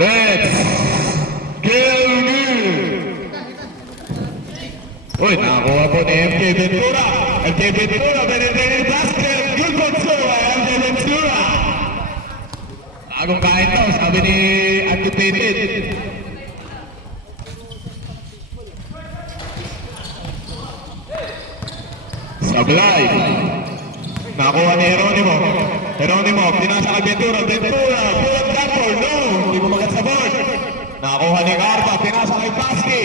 Let's game! Uy, nakakuha po ni MJ Ventura. MJ Ventura, Benedetto Basket. Good one, sir. MJ Ventura. Bagong kain to, sabi ni Undefeated. Sablay. Nakuha ni Geronimo. Geronimo, pinasa kay Ventura. Ventura, pull up that board. No, hindi mo magat sa board. Nakuha ni Garba, pinasa kay Paski.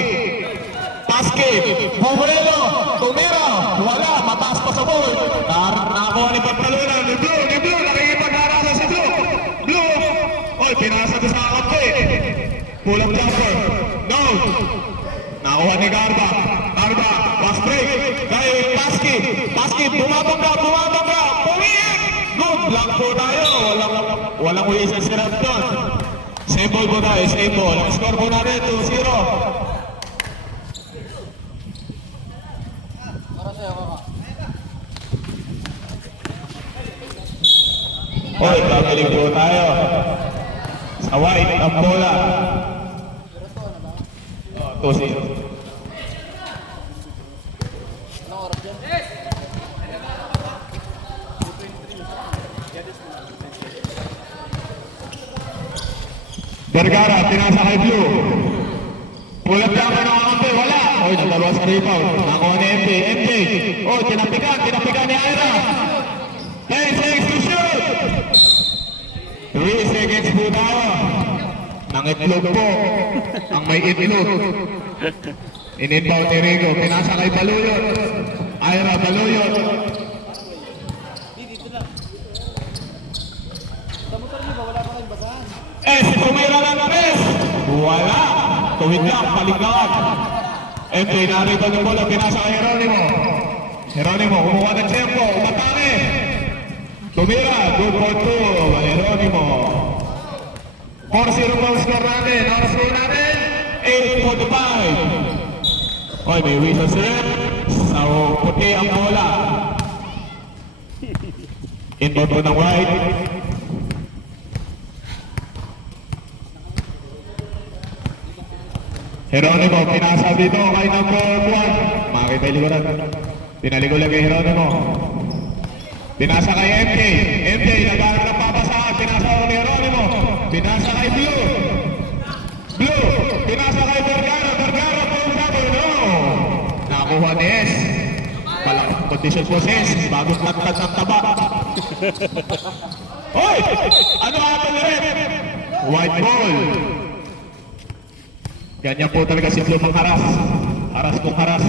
Paski, Bubuelo, tumira. Wala, mataas pa sa board. Nakuha ni Pagtalunan. Ni Blue, nakikipag-harasa si Blue. Blue, oy, pinasa to sa akap eh. Pull up jumper. No. Nakuha ni Garba. Garba, pass break. Kay Paski, bumabangga. Pumiyak! Good block po tayo. Walang whistle si Rapton. Same ball po tayo, same ball. Ang score po natin, 2-0. Oy, babalik po tayo. Sa white, ang bola. 2-0. Vergara, pinasa kay Blue. Pulat lang ka ng kampi, wala. Oy, natalawa sa rebound. Nakuha ni MJ. Oh, tinapikan ni Ira. 10 seconds to shoot. 3 seconds po tayo. Nangitlog po. Ang may itlog. In-inbound ni Rigo. Pinasa kay Baluyot. Ira, Baluyot. Si Tumira lang na res. Wala. Tuwid lang, paligawag. MJ, narito ng bola. Pinasa kay Geronimo, kumuha ng tempo. Umatake. Tumira, good for 2. Geronimo. 4-0 po score natin. Oras po natin, 8:45. Oy, may whistle sir. Sa puti ang bola. Inbound po ng white. Geronimo, pinasa dito kay number 1. Makakita yung likuran. Pinaliko lang kay Geronimo. Pinasa kay MJ, nagkaroon ng papasahan. Pinasa ko ni Geronimo. Pinasa kay Blue, pinasa kay Vergara, no. Nakakuha ni S. Palakang condition po si S. Bagong natad ng taba. Hoy! Ano ato ni Red? White ball. Ganyan po talaga si Blue mangharas. Haras kong haras.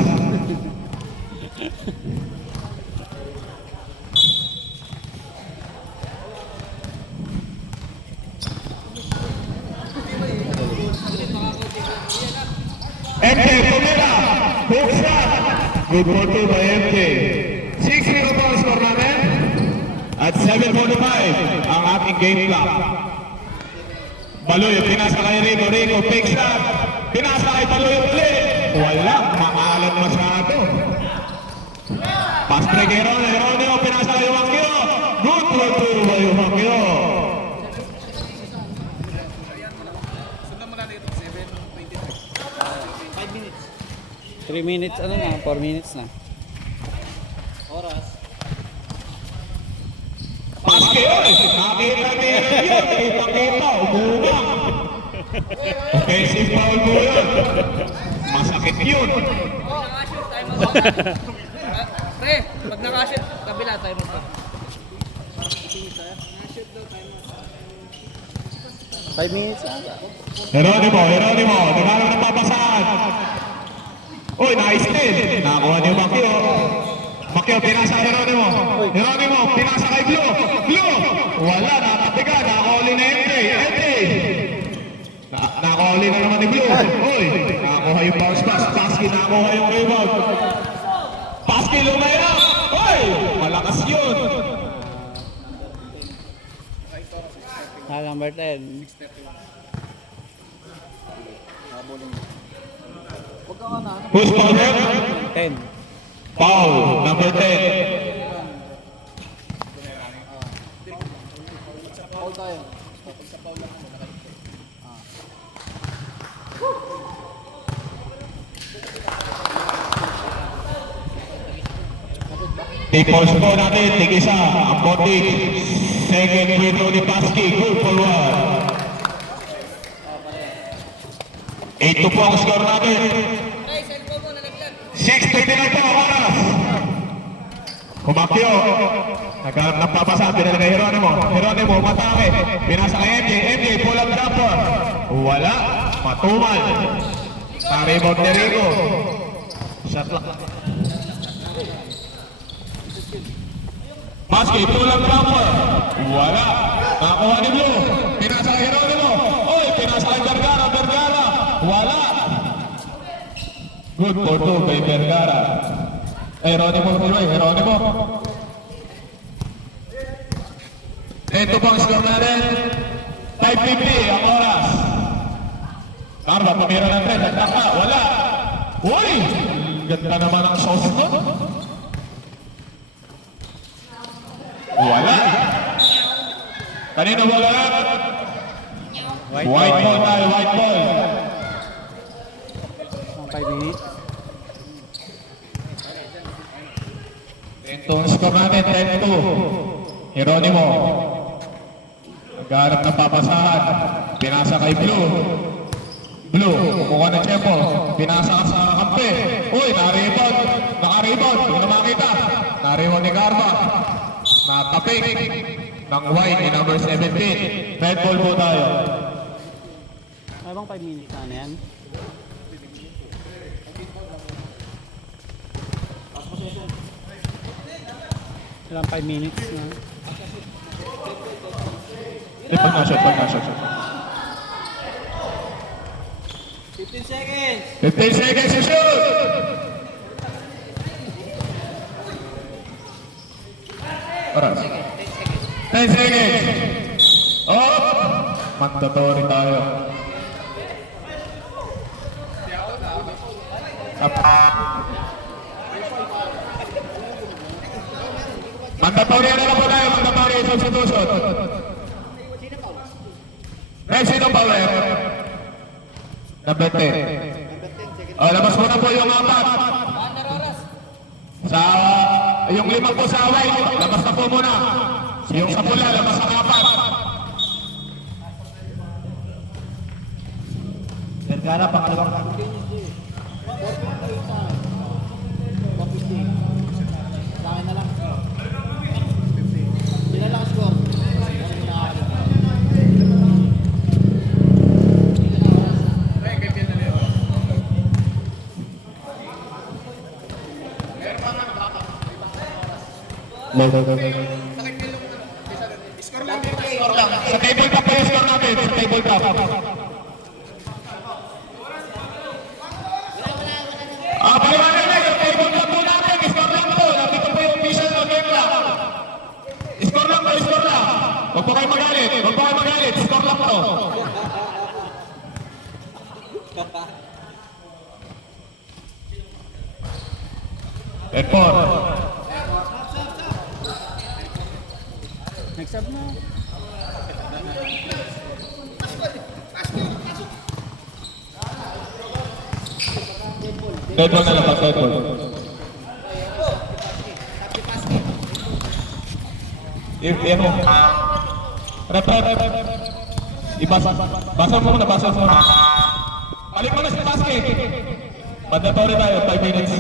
MJ, Tumira, hook shot. Good for 2 by MJ. 6-0 po ang score namin. At 7:45 ang ating game clock. Baluyo, pinasa kay Rico, fake shot. Pinasa kay Baluyo ulit. Wala, makalat masyado. Pass break kay Geronimo, pinasa kay Wakio. Good for 2 by Wakio. 3 minutes, 4 minutes na. Oras. Paske yun! Nakita niya yun! Kita, umulang! Offensive foul mo yun! Masakit yun! Nakashoot, tayo mo. Pre, pag nakashoot, kabila tayo mo. Nakashoot daw tayo mo. 5 minutes na. Geronimo! Nagkaroon ng papasahan! Uy, na-steal! Nakakuha niyo Makyo, pinasa Geronimo, pinasa kay Blue! Wala, nakatiga, nakakuli na MJ! Nakakuli na naman ni Blue! Uy, nakakuha yung bounce pass, Paski nakakuha yung rebound! Paski lumaya! Uy, malakas yun! Number 10. Who's foul? 10. Foul, number 10. Foul tayo. Tipos po natin, tig-isa, ang botik. Second free throw ni Paski, good for 1. 8-2 po ang score natin. Ay, cellphone mo, nalaglag. 6:29 po ang oras. Kumakyo. Nagpapasa, pinala kay Geronimo. Geronimo, matake. Pinasa kay MJ. MJ, pull-up jumper. Wala. Matumal. Pa-rebound ni Rico. Shot lock. Paski, pull-up jumper. Wala. Nakakuha ni Blue. Pinasa kay Geronimo. Oy, pinasa kay Vergara. Vergara. Wala. Good for 2 kay Vergara. Geronimo tuloy. Geronimo. Ito po ang score natin. 5:50 ang oras. Carva, tumira ng 3. Nagtaka. Wala. Uy! Ganda naman ang sauce mo. Wala. Kanino wala? White ball tayo, white ball. 5 minutes. Ito ang score natin, 10-2. Geronimo. Nagharap ng papasahan. Pinasa kay Blue. Blue, kumuha ng tempo. Pinasa ka sa kampe. Uy, na-rebound. Naka-rebound. Hindi na makita. Na-rebound ni Garba. Natapik ng white ni number 17. Red ball po tayo. Ay bang 5 minutes na yan? Ilang 5 minutes na. Pag na-shot. 15 seconds. 15 seconds to shoot! Oras. 10 seconds. Oh! Mandatory tayo. Mandatory na lang po tayo. Mandatory substitution. Next, sino pa ulit? Number 10. Labas mo na po yung apat. Sa yung 5 po sa white, labas na po muna. Yung sa pula, labas ang apat. Vergara, pangalawang Sa table top po yung score natin. Sa table top. Paliwanag na yung table top po natin. Score lang po. Nandito po yung official ng game lang. Score lang po, score lang. Huwag po kayo magalit. Score lang po. Airport. next up na. Dead ball na lang, dead ball. Ano? Rep. Basa mo muna. Balik mo na si Paski. Mandatory tayo, 5 minutes.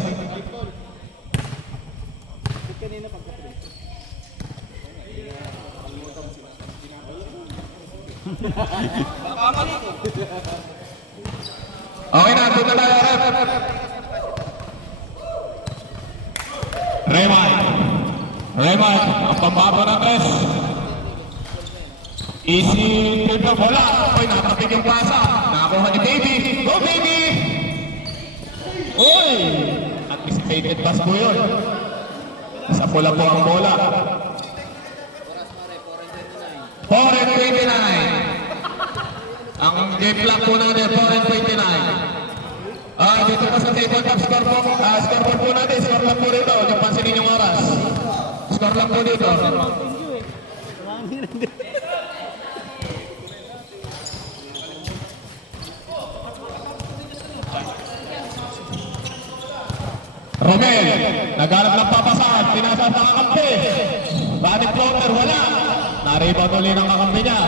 Okay na, doon na tayo, rep. Raymond, ang pambaba ng tres. Easy triple bola. Uy, natapig yung pasa. Nakakuha ni Baby. Go, Baby! Uy! Anticipated pass po yun. Sa pula po ang bola. 4:29. Ang game clock po natin, 4:29. Dito pa sa table top scoreboard po natin. Score lang po rito. Yung pansinin yung oras. Score lang po dito. Romel, naghanap ng papasahan, pinasa sa kakampi. Body floater, wala. Na-rebound ulit ng kakampi niya.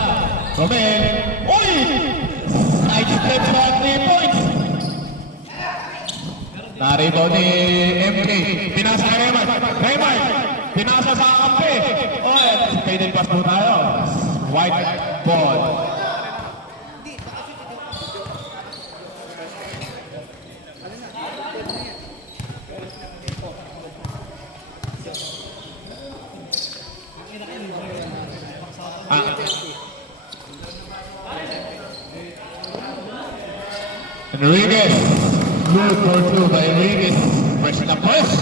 Romel, uy! Side step sa 3 points. Na-rebound ni MK. Pinasa kay Raymart. Raymart, pinasa sa kakampi. Uy, faded pass po tayo. White ball. Enriquez. Good for two by Enriquez. Press na press.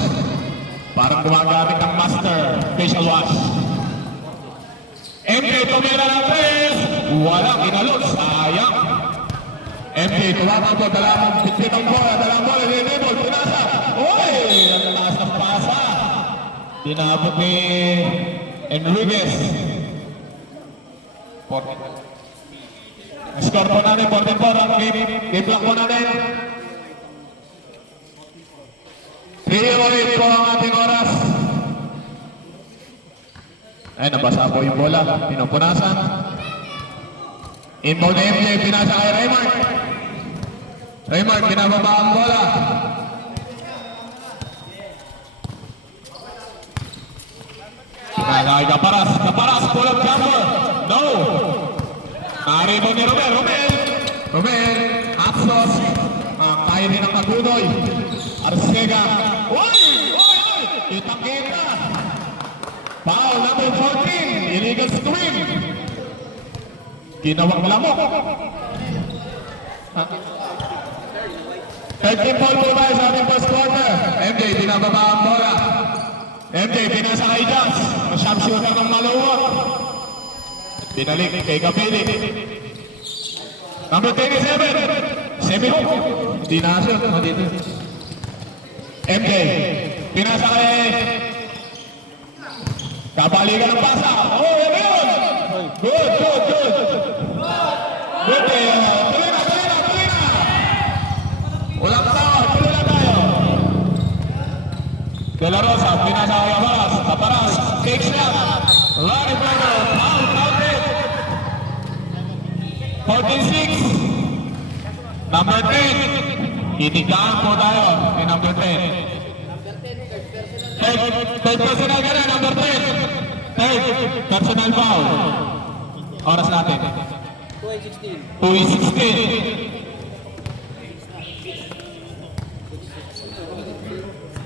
Parang gumagamit ng master facial wash. MK tumira ng press. Walang inalot. Sayang. MK tumama po. Dalawang pitit ang bola. Dalawang bola. Linibol. Pinasa. Uy! Ang taas ng pasa. Dinabot ni Enriquez. Score po natin, 44 ang game clock po natin. 3:08 po ang ating oras. Ay, nabasa po yung bola. Pinupunasan. Inbound na MJ, pinasa kay Raymart. Raymart, pinababa ang bola. Pinasa kay Caparas. Caparas, pull-up jumper. No! Naribo ni Romel. Romel, Axos. Kaya rin ang Tagunoy. Arcega. Uy! Kita-kita. Foul number 14. Illegal swing. Ginawang lamok. 13 foul po tayo sa ating first quarter. MJ, binababa ang bola. MJ, pinasa kay Jans. Masyam shooter ng maluwag. Binalik kay Capelli. Number 27. Semi-hook. Hindi na siya. MJ. Pinasa kay kabalikan ng pasa. Oh, yan yun. Good. Good. Tuloy na. Walang tawag. Tuloy na tayo. De La Rosa. Pinasa kay Caparas. Caparas. Take shot. Running back. 46. Number 10. Titigaan po tayo ni number 10. Third personal ka na, number 10. Third personal foul. Oras natin. 2:16.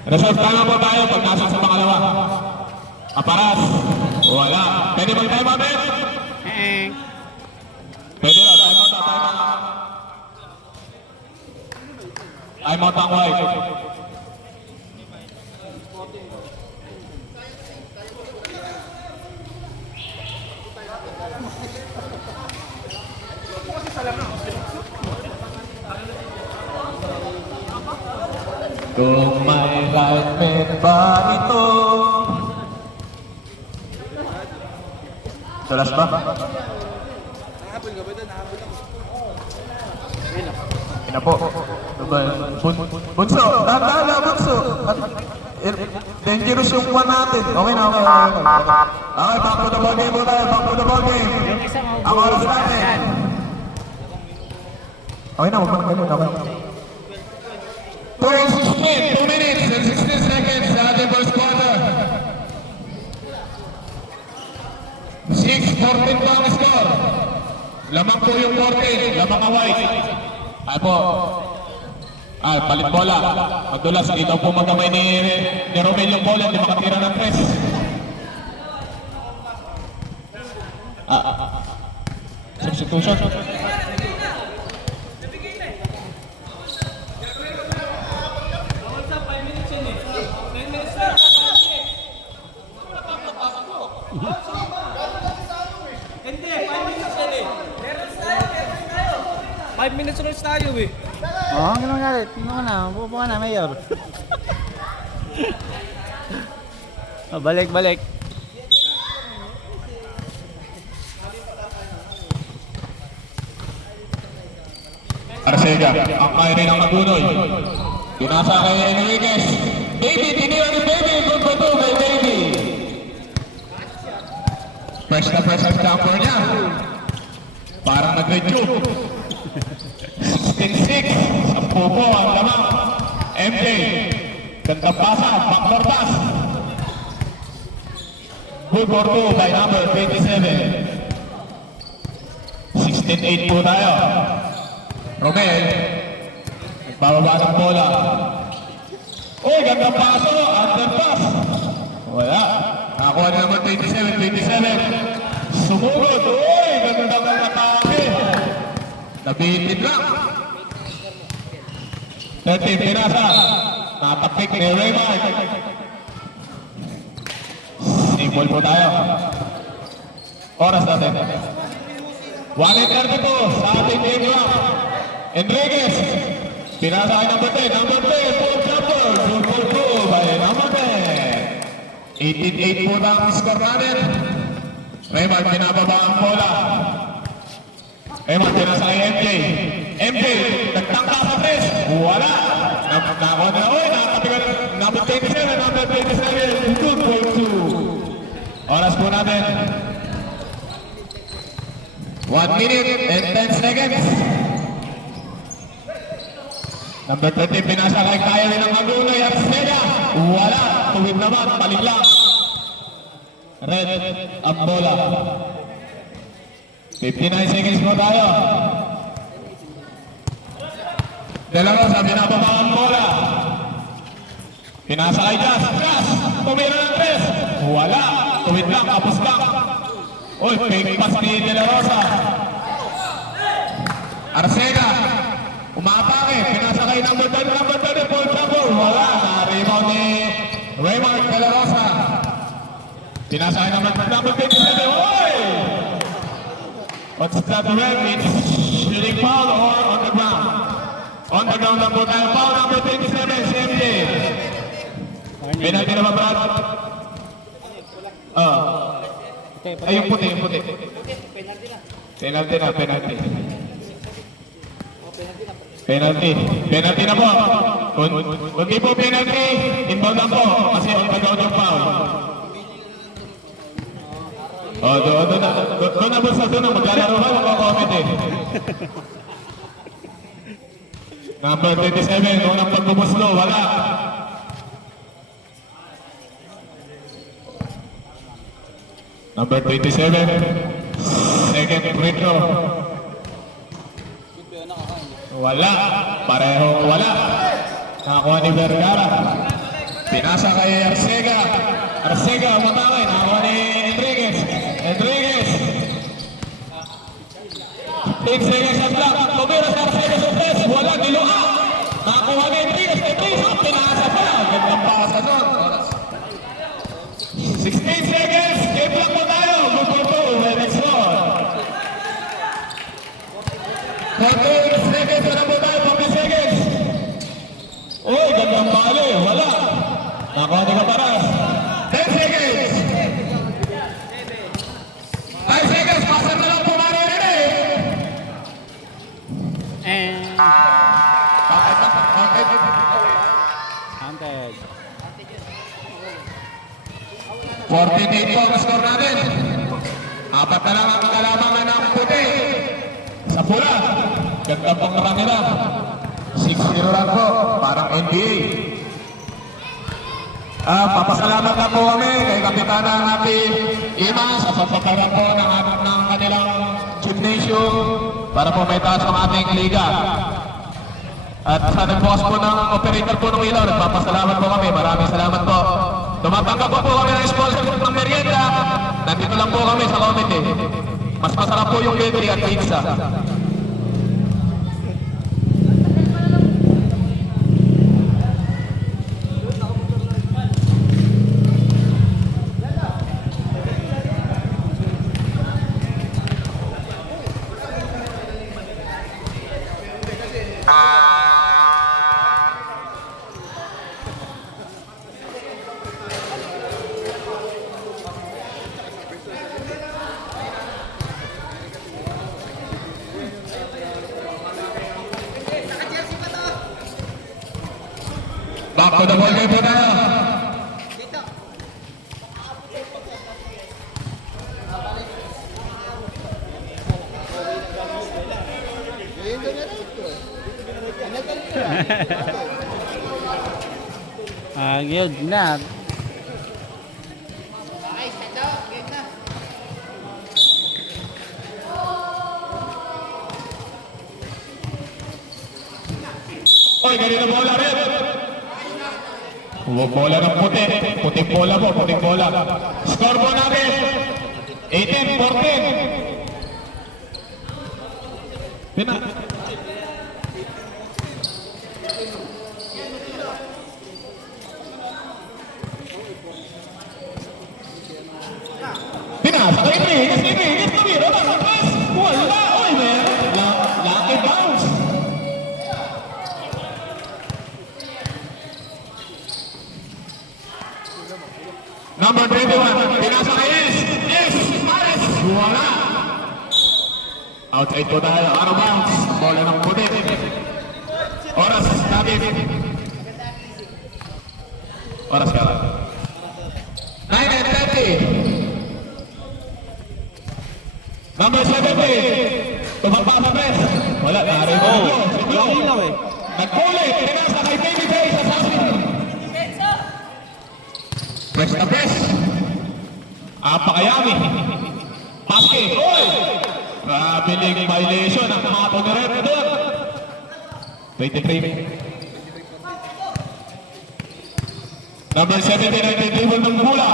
Reserve time po tayo pag nasa sa pangalawa. Caparas. Wala. Pwede mag-time out eh? Pwede na, time out. Time out ang white. Kung may lineman ba ito? Salas ba? Ina po. Bunso, tanda bunso. Dangerous yung one natin. Okay na. Okay, back to the ball game po tayo. Back to the ball game. Ang oras natin. Okay na, huwag ganun. Okay. 2 minutes and 16 seconds sa ating first quarter. 6-14 pa ang score. Lamang po yung 14. Lamang ang white. Ay po. Ay, palit bola. Magdulas. Ikaw po magkamay ni Romel yung bola. Hindi makatira ng press. Substitution. Hindi, 5 minutes yan eh. 5 minutes rules tayo eh. Oo, ganun nga rin. Tingnan na. Pupo ka na, Mayor. Balik. Arcega, ang kaya rin ang Tagunoy. Pinasa kay Enriquez. Baby, tinira ni Baby. Good for two by Baby. Fresh na fresh ang jumper niya. Parang nag-rejuve. 16-6. Ang pupo ang lamang. MJ. Gandang pasa. Backdoor pass. Good for two by number 27. 16-8 po tayo. Romel. Nagbababa ng bola. Uy, gandang paso. Underpass. Wala. Nakakuha na naman 27. Sumugod. Uy, gandang atake. Nabitin lang. 13, pinasa. Napapik ni Raymond. Simple po tayo. Oras natin. 1:30 po sa ating game rock. Enriquez. Pinasa kay number 10. Number 10, full jumper. Good for two by number 10. 18-8 po na ang score natin. Raymond, pinababa ang bola. Raymond, pinasa kay MJ. MJ, nagtangka sa press. Wala. Nakakuha na. Uy, nakatapigan. Number 27, number 27. Good for two. Oras po natin. 1 minute and 10 seconds. Number 13, pinasa kay kaya rin ang Agunoy at Sega. Wala. Tuwid naman. Paling lang. Red ang bola. 59 seconds po tayo. De La Rosa, binababa ang bola. Pinasa kay Jazz. Jazz! Tumira ng 3. Wala. Tuwid lang. Tapos lang. Uy, fake pass ni De La Rosa. Arcega. Umapake. Pinasa kay number 10. Number 10. Paul Chapel. Wala. Na-rebound ni Raymond De La Rosa. Pinasa kay number 27. Uy! What's that red? It's shooting foul or on the ground? On the ground lang po tayo. Foul number 27. CMJ. Penalty na ba, Brad? Ay, yung puti, yung puti. Penalty na, penalty. Penalty na po. Kung di po penalty, inbound lang po. Kasi on the ground yung foul. Doon na basta doon na maglalaro ba? Magkakomment eh. Number 27, unang pagbubuslo, wala. Number 27, second free throw. Wala. Pareho wala. Nakakuha ni Vergara. Pinasa kay Arcega. Arcega, umatake. Nakakuha ni Enriquez. Enriquez. 10 seconds at lang. Tumira sa Arcega sa press. Wala, niluha. Nakakuha ni Enriquez. Enriquez, pinasa pa. Gandang pasa doon. 16 seconds. Game lang po tayo. Good for two. Next one. 14 seconds. Wala po tayo. 50 seconds. Uy, gandang bali. Wala. Nakakuha ni Caparas. 10 seconds. 5 seconds. Pasar na lang po Marirene. And counted. 48 po ang score natin. Apat na lang ang kalamangan ng puti. Sa pula. Ganda pong naman nila. 6-0 lang po. Parang NBA. Papasalamat na po kami kay Kapitana ng ating Ima sa pagpapara po ng kanilang gymnasium para po may taas ang ating liga. At sa nag-boss po ng operator po ng ilaw, nagpapasalamat po kami. Maraming salamat po. Tumatanggap po kami ng sponsor ng merienda. Nandito lang po kami sa committee. Mas masarap po yung bakery at pizza. Back to the ball game po tayo. Yun na. Oy, ganito bola rin. Bola ng puti. Puting bola po, puting bola. Score po natin. 18-14. Pina. Pinasa kay Enriquez, tumira na sa press. Wala, oy, man. Lucky bounce. Number 21, pinasa kay Yes, Maris. Wala. Outside po tayo, out of bounds. Bola ng puti. Oras, David. Oras ka lang. 9:30. Number 70. Tumapa sa press. Wala, nari mo. Walang ilaw eh. Nagpulit, pinasa kay Babyface sa sabi. Press na press. Apakayami. Paske. Oy! Grabiling violation ang mga Red doon. 23. Number 70 na dribble ng bola.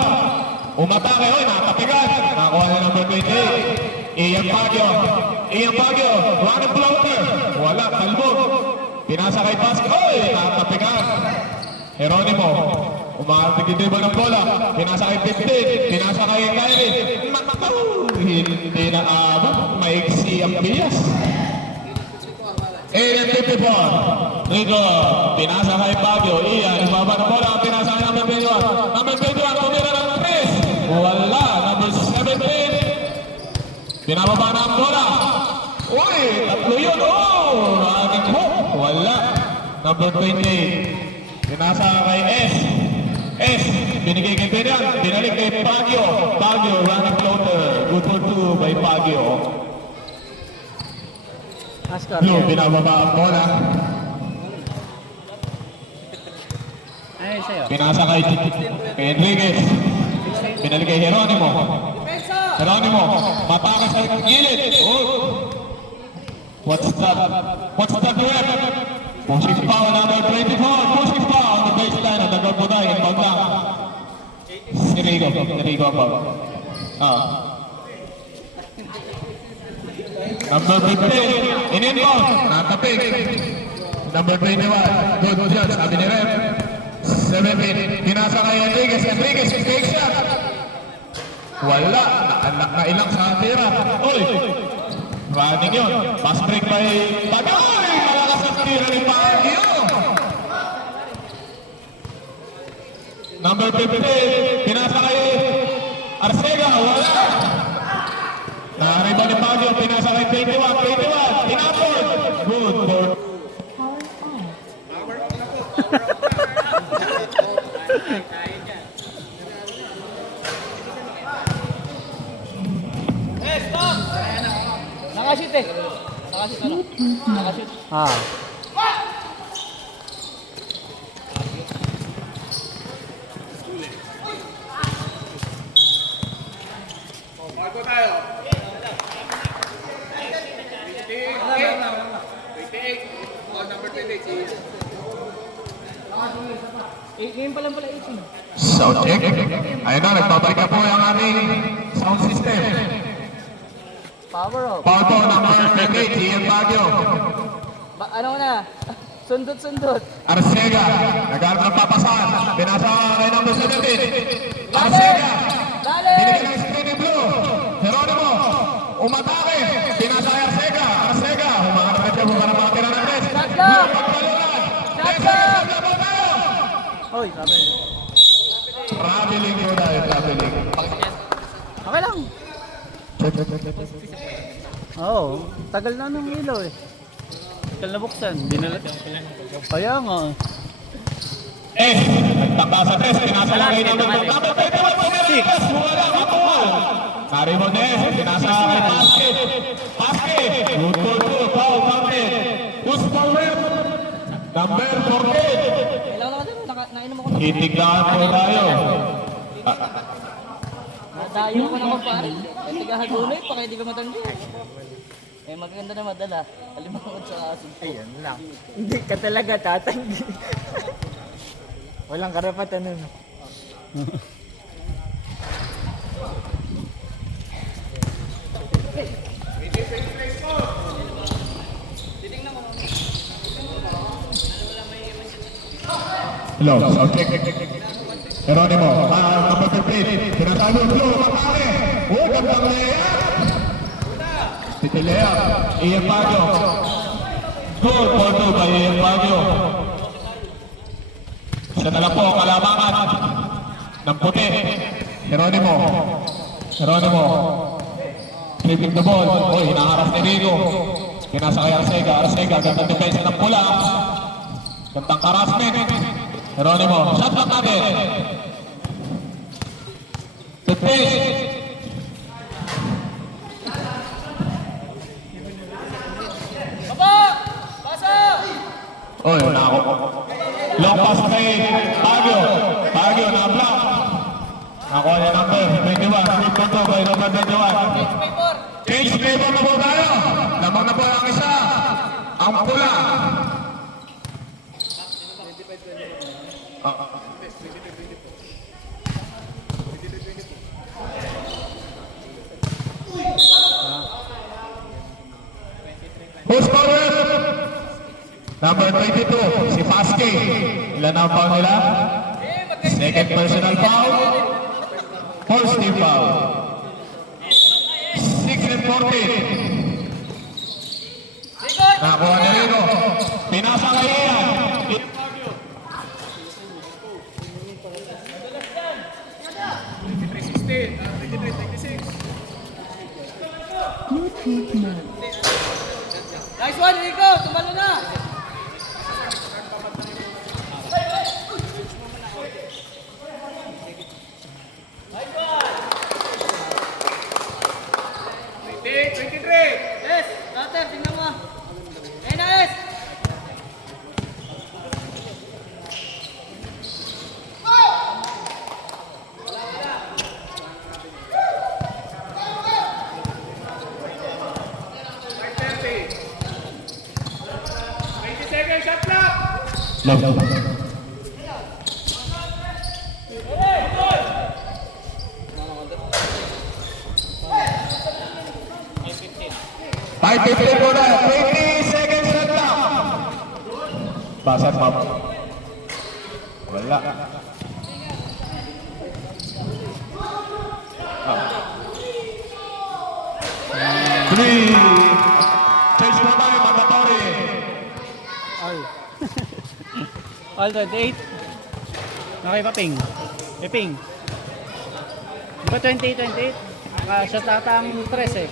Umatake. Oy, nakapigan. Nakakuha na number 28. Ian Baguio. Ian Baguio. Running floater. Wala, talbog. Pinasa kay Paske. Oy, nakapigan. Geronimo. Umatigidibol ng bola. Pinasa kay 15. Pinasa kay Kyrie. Hindi na abot. Maiksi ang bias. 8:54. Rico. Pinasa kay Baguio. Ian. Ibaba ng bola. Pinasa kay number 21. Number 21. Tumira ng 3. Wala. Number 17. Pinababa ng bola. Uy! Tatlo yun. Oh! Naging hook. Wala. Number 28. Pinasa kay S. Binigay kay Benan, binalik kay Baguio. Baguio, running floater. Good for 2 by Baguio. Oscar. Blue, binababa ang bola. Ay, sa'yo. Pinasa kay Enriquez. Binalik kay Geronimo. Geronimo, matakas sa gilid. Oh. What's that rep? Pushing foul number 24. Pushing foul on the baseline of the Gorgoday in Bagdang. Si Rigo pa. Number 15, in-inbound, natapik. Number 21, good shot, sabi ni Rep. 17, pinasa kay Enriquez, fake shot. Wala, nailang sa tira. Uy, running yun. Pass break by Baguio. Uy, malakas ang tira ni Baguio. Number 15, pinasa kay Arcega. Wala. Nariba ni Baguio, pinasa kay 21. Tinapon. Good for... Nakashoot eh. Nakashoot ano? Nakashoot. Ah. Marco tayo. 28. Oh, number 28. Ngayon pa lang pala 18. Sound check. Ayun na, nagbabalik na po yung aming sound system. Power up. Power po, number 38, Ian Baguio. Ano na? Sundot. Arcega, nagkaroon ng papasan. Pinasa kay number 17. Arcega, binigyan ng screen ni Blue. Geronimo, umatake. Pinasa kay Arcega. Humahanap na siya para makatira ng press. Blue, pagkalunan. Oy, sabi. Traveling ko dahil traveling. Okay lang. Oo, tagal na nung ilaw eh. Tagal na buksan. Kaya nga. Nagtaka sa test, pinasalagay naman ng number 21, wala, makuha. Carimonez, pinasalagay, basket. Good, foul, counted. Who's forward? Number 14. Kailangan naman, nainom ako. Titiglaan po tayo. Nadayo ko naman pare. Eh, tigahagunay pa kaya di ka matanggi. Eh, maganda na madala. Alimangot sa asin. Ayun lang. Hindi ka talaga tatanggi. Walang karapatan nun. Hello, sound check. Geronimo, number 15. Pinasabi yung blue, mapare. Gandang layup. Titi layup. Ian Baguio. Good for two by Ian Baguio. Siya na lang po ang kalamangan ng puti. Geronimo. Flipping the ball. Uy, hinaharas ni Rigo. Kinasa kay Arcega. Gandang depensa ng pula. Gandang harassment. Geronimo. Shot lang natin. Toothpaste. Baba! Pasa! Oy, nako. Long pass kay Baguio na-block. Nakuha niya number 21. Flip to by number 21. Change paper na po tayo. Lamang na po ang isa. Ang pula. Who's forward? Number 22, si Paske. Ilan ang foul nila? Second personal foul. First team foul. 6 and 14. Nakuha na rin o. Pinasa kay Ian. Nice one, Rico! Tumalo na! Yes! Cutter, tingnan mo! Nice! Love. 5:15 muna. 20 seconds left lang. Basat, ma'am. Wala. Three. Change mo tayo, mandatory. All 28. Okay pa ping. May ping. Di ba 28? Naka-shot ata ang 3 eh.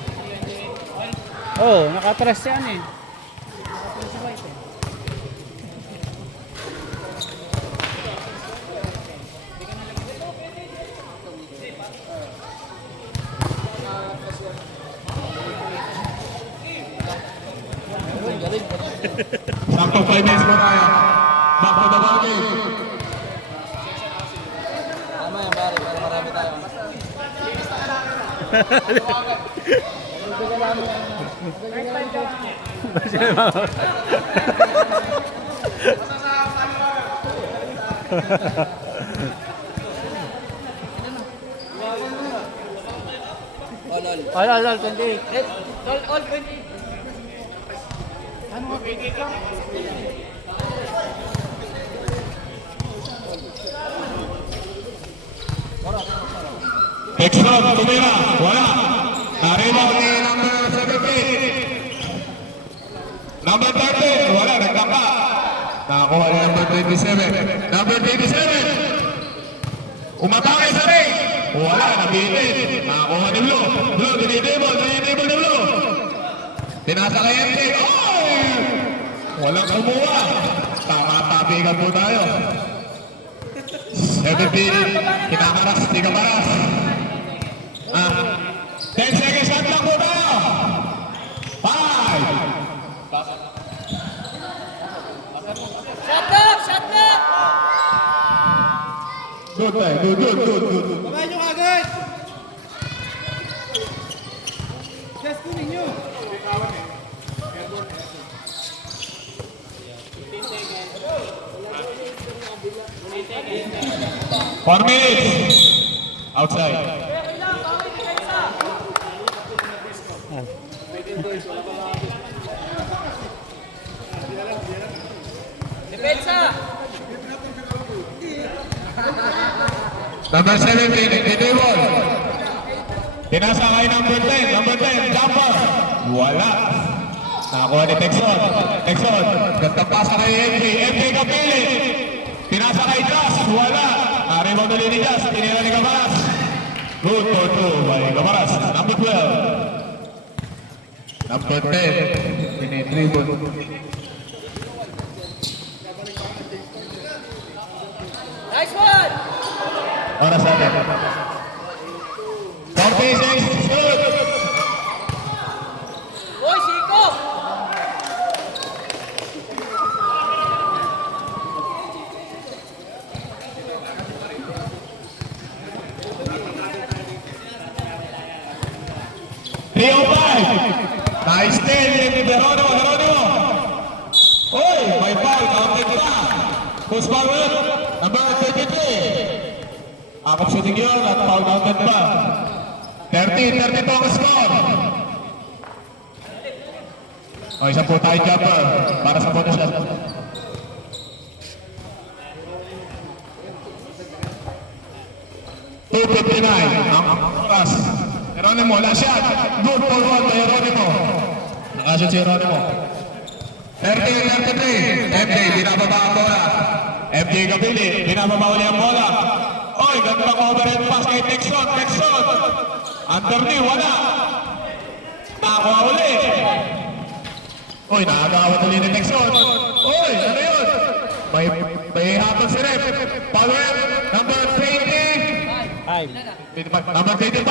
Oo, naka-3 siya ano eh. Naka-3 si White eh. Sakto 5 minutes mo tayo. Back to the ball game. Tama yan, pare. Para marami tayo. All 28. All 20. Ano nga? Extra, tumira. Wala. Arriba ni number 17. Number 13. Wala, nagtaka. Nakakuha ni number 27. Number 27. Umatake sa ring. Wala, nabitin. Nakakuha ni Blue. Blue, dinidibol ni Blue. Tinasa kay MT. Walang kumuha. Tama-tapigan po tayo. MVP, kinakaras, di kamaras. 10 seconds shot lang po tayo. 5. Shot up! Shot up! Good, tayo. Good. Babae nyo agad! Just ko ninyo! 4 minutes. Outside. Depensa! Number 17, Indibol. Tinasakay number 10, jumper. Wala. Nakakuha ni Texon. Ganda pasa kay MJ kapili. Tinasakay Jas, wala. Naribaw na ni Jas, tinira ni Gamaras. Good for 2 by Gamaras. Number 12. Number 10, Indibol. Nice one! Oras natin. 46, shoot! Boy, Siko! Nice steal ni Geronimo. Oy, may foul, counted na. Who's foul ulit? Number 33. Akap shooting yun at foul counted pa. 32 ang score. O, isa po tayo jumper para sa bonus shot. .259 ang oras. Geronimo, last shot. Good for 1 by Geronimo. Nakashoot si Geronimo. 30-33. MJ, binababa ang bola. MJ Gabili, binababa uli ang bola. Oy, gandang overhead pass kay Texon. Underneath, wala. Nakakuha uli. Oy, nakagawat uli ni Texon. Oy, ano yun? May hatol si Rep. Power, number 20. 5. Number 25.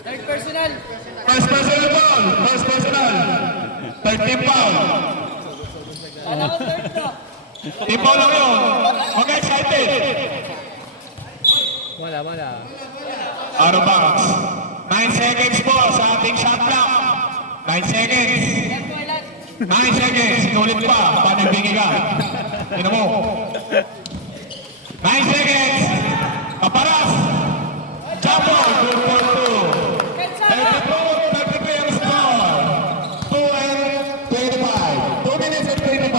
Third personal. First personal foul. 13 foul. Kala ko third to. Team foul lang yun. Okay, excited. Wala. Out of bounds. 9 seconds po sa ating shot clock. 9 seconds. 9 seconds. Inulit pa. Paano yung bingi ka? Tinan mo. 9 seconds. Kaparas. Jumper. Good for 2. 32 ang score. 2 and 25. 2 minutes and 25.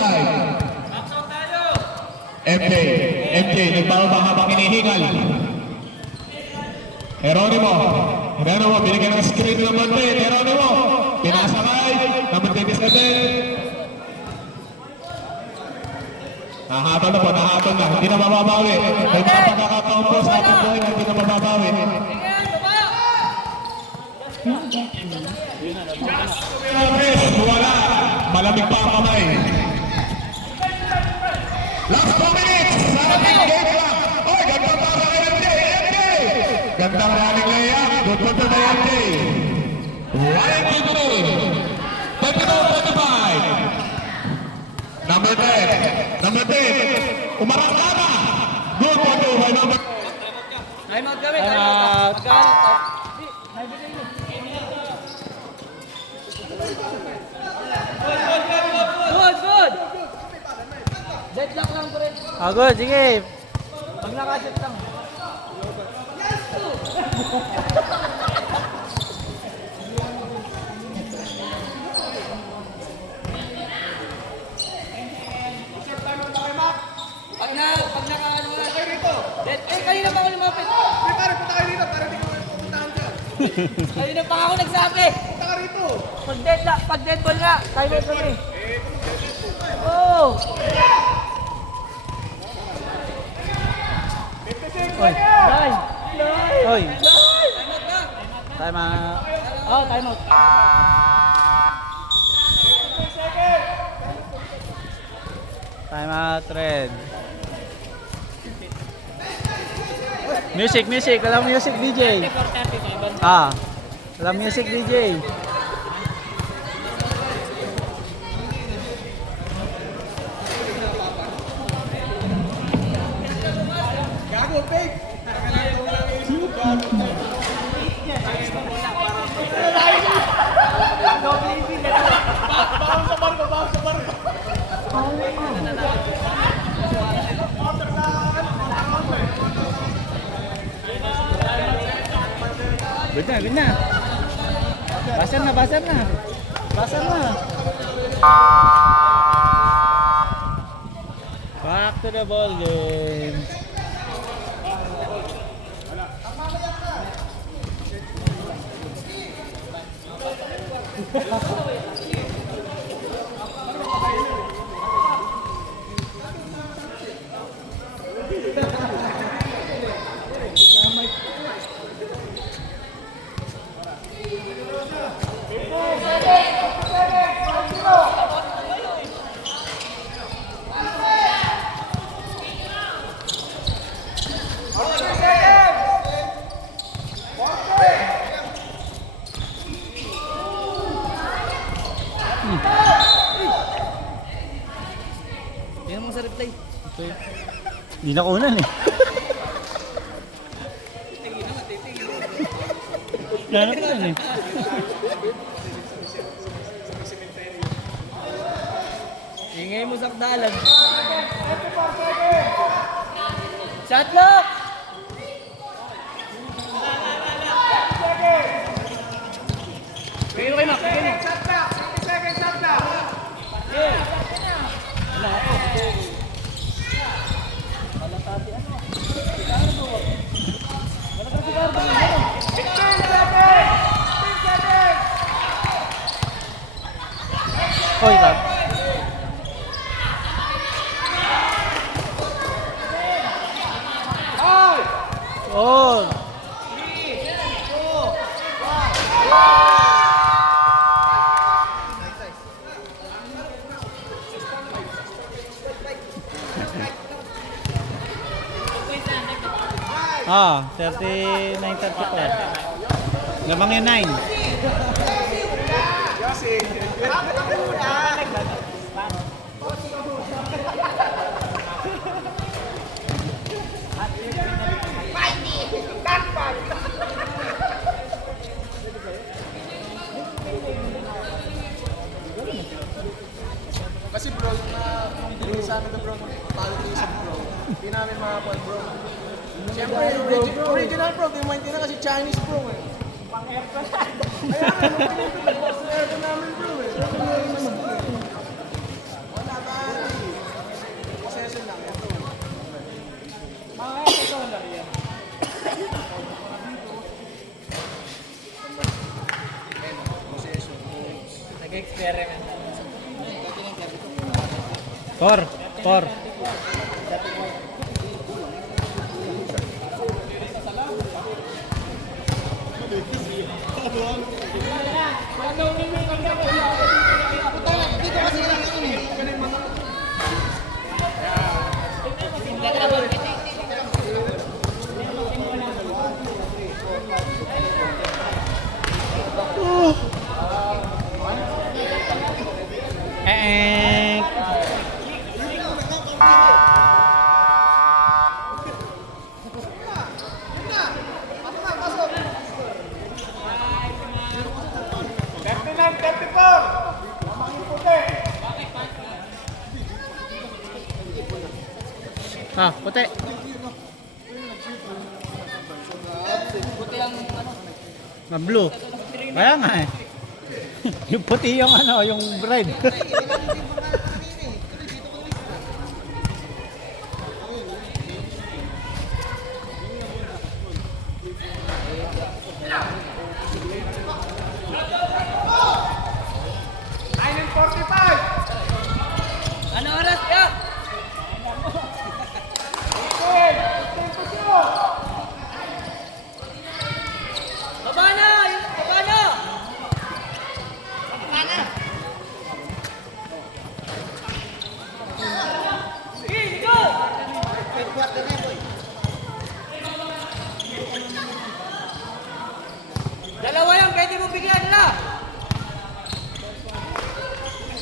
MJ, nagbababa habang hinihingal. Geronimo, binigyan ng screen ng Monte. Geronimo, pinasakay. Number 27. Nahatol na. Hindi na mababawi. May mga pagkakataon po sa ating buhay na hindi na mababawi. Wala. Malamig pa ang kamay. Last 2 minutes. Sa ating game clock. Oy, ganda pa sa MJ. Gandang running layup. Good for the MJ. Ryan Biguri. 32-25. Number 10. Umarang na. Good for 2 by number. Time out kami. Time out. Good. Deadlock lang po rin. Good, sige. Pag nakashot lang. Pag nakaano na. Kanina pa ako lumapit. Para punta kayo rito, para di ko pupuntahan dyan. Kanina pa ako nagsabi. Punta ka rito. Pag dead ball nga. Time out kami. Oh! Oy. Nine! Oy. Time out na! Time out. Oh, time out. Time out, Red. Music, music. Walang music, DJ. Ah. Walang music, DJ. Gago, fake! Bawang sa barko, bawang sa barko! Bina, bina. Basar na, basar na. Basar na. Back to the ball game. Tingnan mo sa replay. Hindi na kunan eh. Wala na kunan eh. Ingay mo sa dalan. Shot lock! Kayo kay Mac, kayo Mac. Shot clock! 60 seconds shot clock! Oy, Tab. Oh. Ah, 39-34. Lamang yung 9. Kasi bro, yung binili sa amin na bro, nung qualification bro, hindi namin makakuha bro. Siyempre, original bro, di na kasi Chinese bro eh. Pang-aircon. Kaya nga, nung pinito na box na aircon namin bro eh. Wala ba? Possession lang, ito. Mga aircon lang yan. Nag-experiment. Tor, Tor. Ah, puti. Buti ang ano. Na blue. Kaya nga eh. Yung puti yung ano, yung red. Ano oras ka? Baba na! Baba na! Baba na!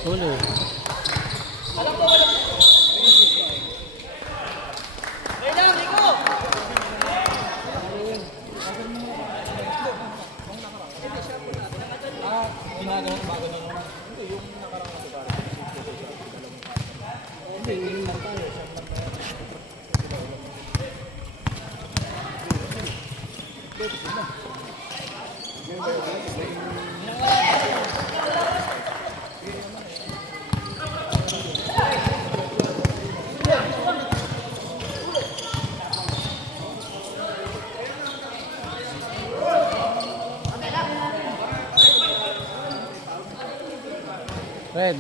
Ulo. Kailangan, Rico! Red.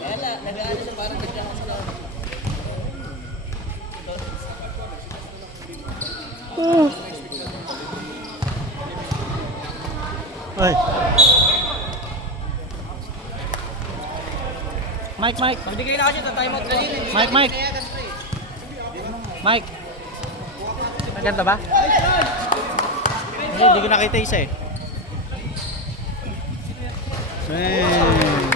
Wala, nag-ano siya parang nag-ano sila. Ay. Mike. Magbigay na kasi sa timeout kanina. Mike. Mike. Maganda ba? Hindi ko nakita isa eh. Swing.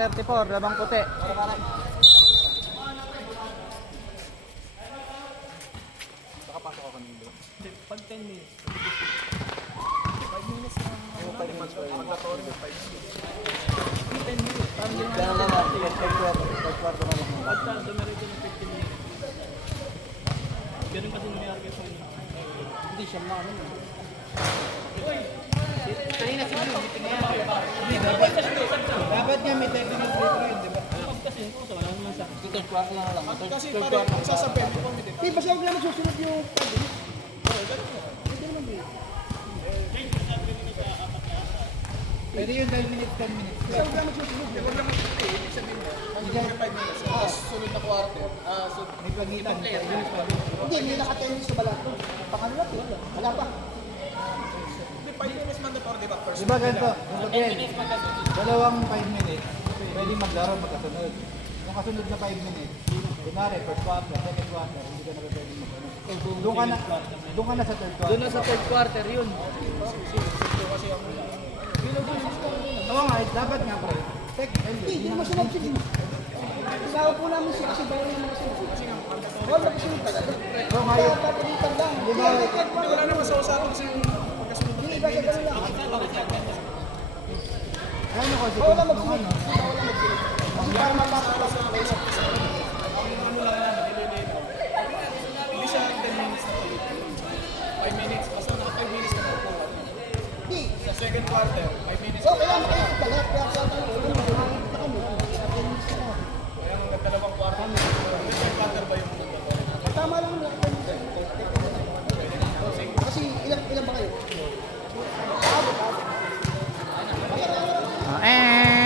Thirty-four, labang puti. Dapat nga may technical free throw yun, di ba? Kasi parang kung sasabihin, may pumiti. Di, basta huwag lang magsusunod yung pwede yun 9 minutes, 10 minutes. Basta huwag lang magsusunod. Huwag lang magsusunod eh. Ibig sabihin mo, mag-45 minutes. Tapos sunod na quarter. May pagitan. Hindi, may naka-10 sa balat. Pakano lang, wala pa. Hindi, 5 minutes man na di ba? Di ba ganito? Dalawang 5 minutes, pwede maglaro magkasunod. Yung kasunod na 5 minutes, kunwari, first quarter, second quarter, hindi ka na pwede mag-ano. Doon ka na sa third quarter. Doon na sa third quarter yun. Oo nga, dapat nga pre. Hindi mo sunod sige. Isawa po namin siya kasi bawal naman kasi. Wala kasi sunod talaga. Oo nga yun. Papalitan lang. Di ba? Wala naman sa usapan kasi yung pagkasunod. Hindi, iba sa ganun lang. Ano kasi Wala magsunod. Wala magsunod. Kasi para mapasok pa sa kaisa. Ano lang namin, i-delay na. Hindi siya 10 minutes na ulit. 5 minutes. Basta naka 5 minutes na po. Hindi. Sa second quarter, 5 minutes. So, kaya makaisip ka lahat. Kaya sa tayo, wala magsunod na kami. Sa 10 minutes na. Kaya ang nagdalawang quarter, third quarter ba yung nagdalawang? Tama lang lang. Kasi ilan ba kayo? Eh.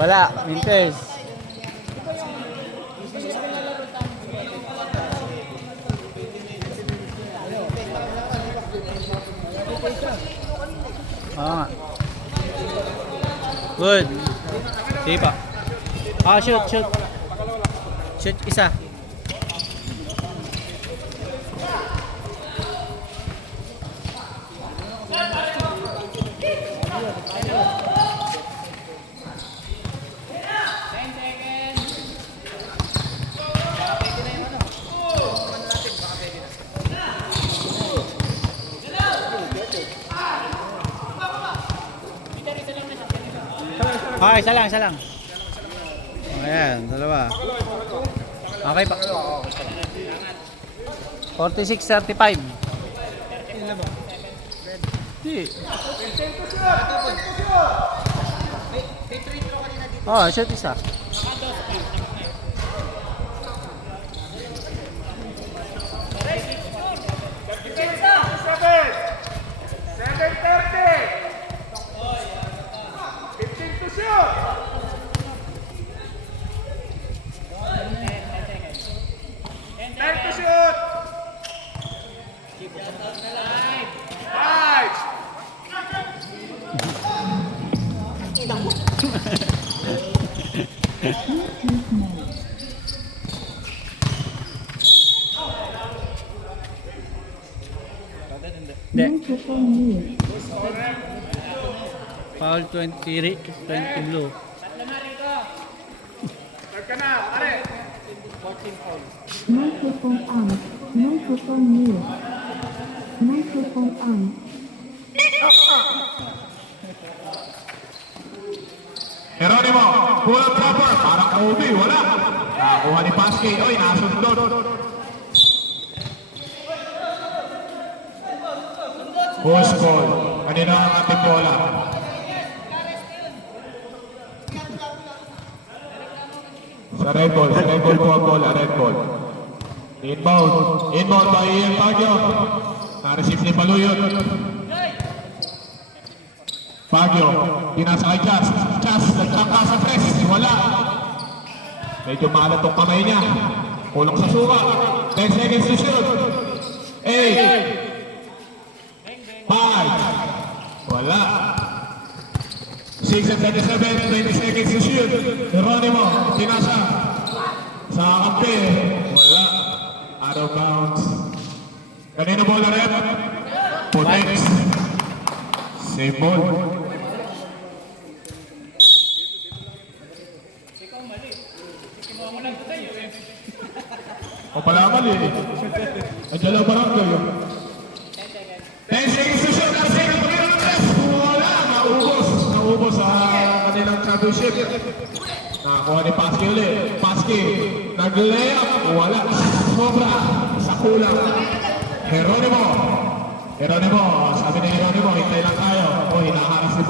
Wala, Mintes. Oo nga. Good. Sige pa. Shoot. Shoot isa. Isa lang. Ayan, dalawa. Okay pa. 46-35. Hindi. Oh, shoot isa. Hindi. Foul 20 blue. Microphone on. Microphone mute. Microphone on. Geronimo, pull-up jumper, parang OB, wala. Nakakuha ni Paske, oy, nasundot. Push ball, kanina ang ating bola. Sa red ball po ang bola, red ball. Inbound by Ian Baguio. Na-receive ni Baluyot. Baguio, pinasa kay Chas. Chas, nagtangka sa press, wala. Medyo maalat ang kamay niya. Kulang sa suka. 10 seconds to shoot. 8. 5. Wala. 6 and 37, 20 seconds to shoot. Geronimo, pinasa. Sa kampi, wala. Out of bounds. Kanina bola rep? Putex. Same ball. O pala mali. Nandiyan lang barangay. 10 seconds to shoot. Arcega, pagkira ng press. Wala. Naubos sa kanilang championship. Nakakuha ni Paske ulit. Paske, nag-layup. Wala. Sobra. Sa kulang. Geronimo, sabi ni Geronimo, hintay lang tayo. O, hinaharas ni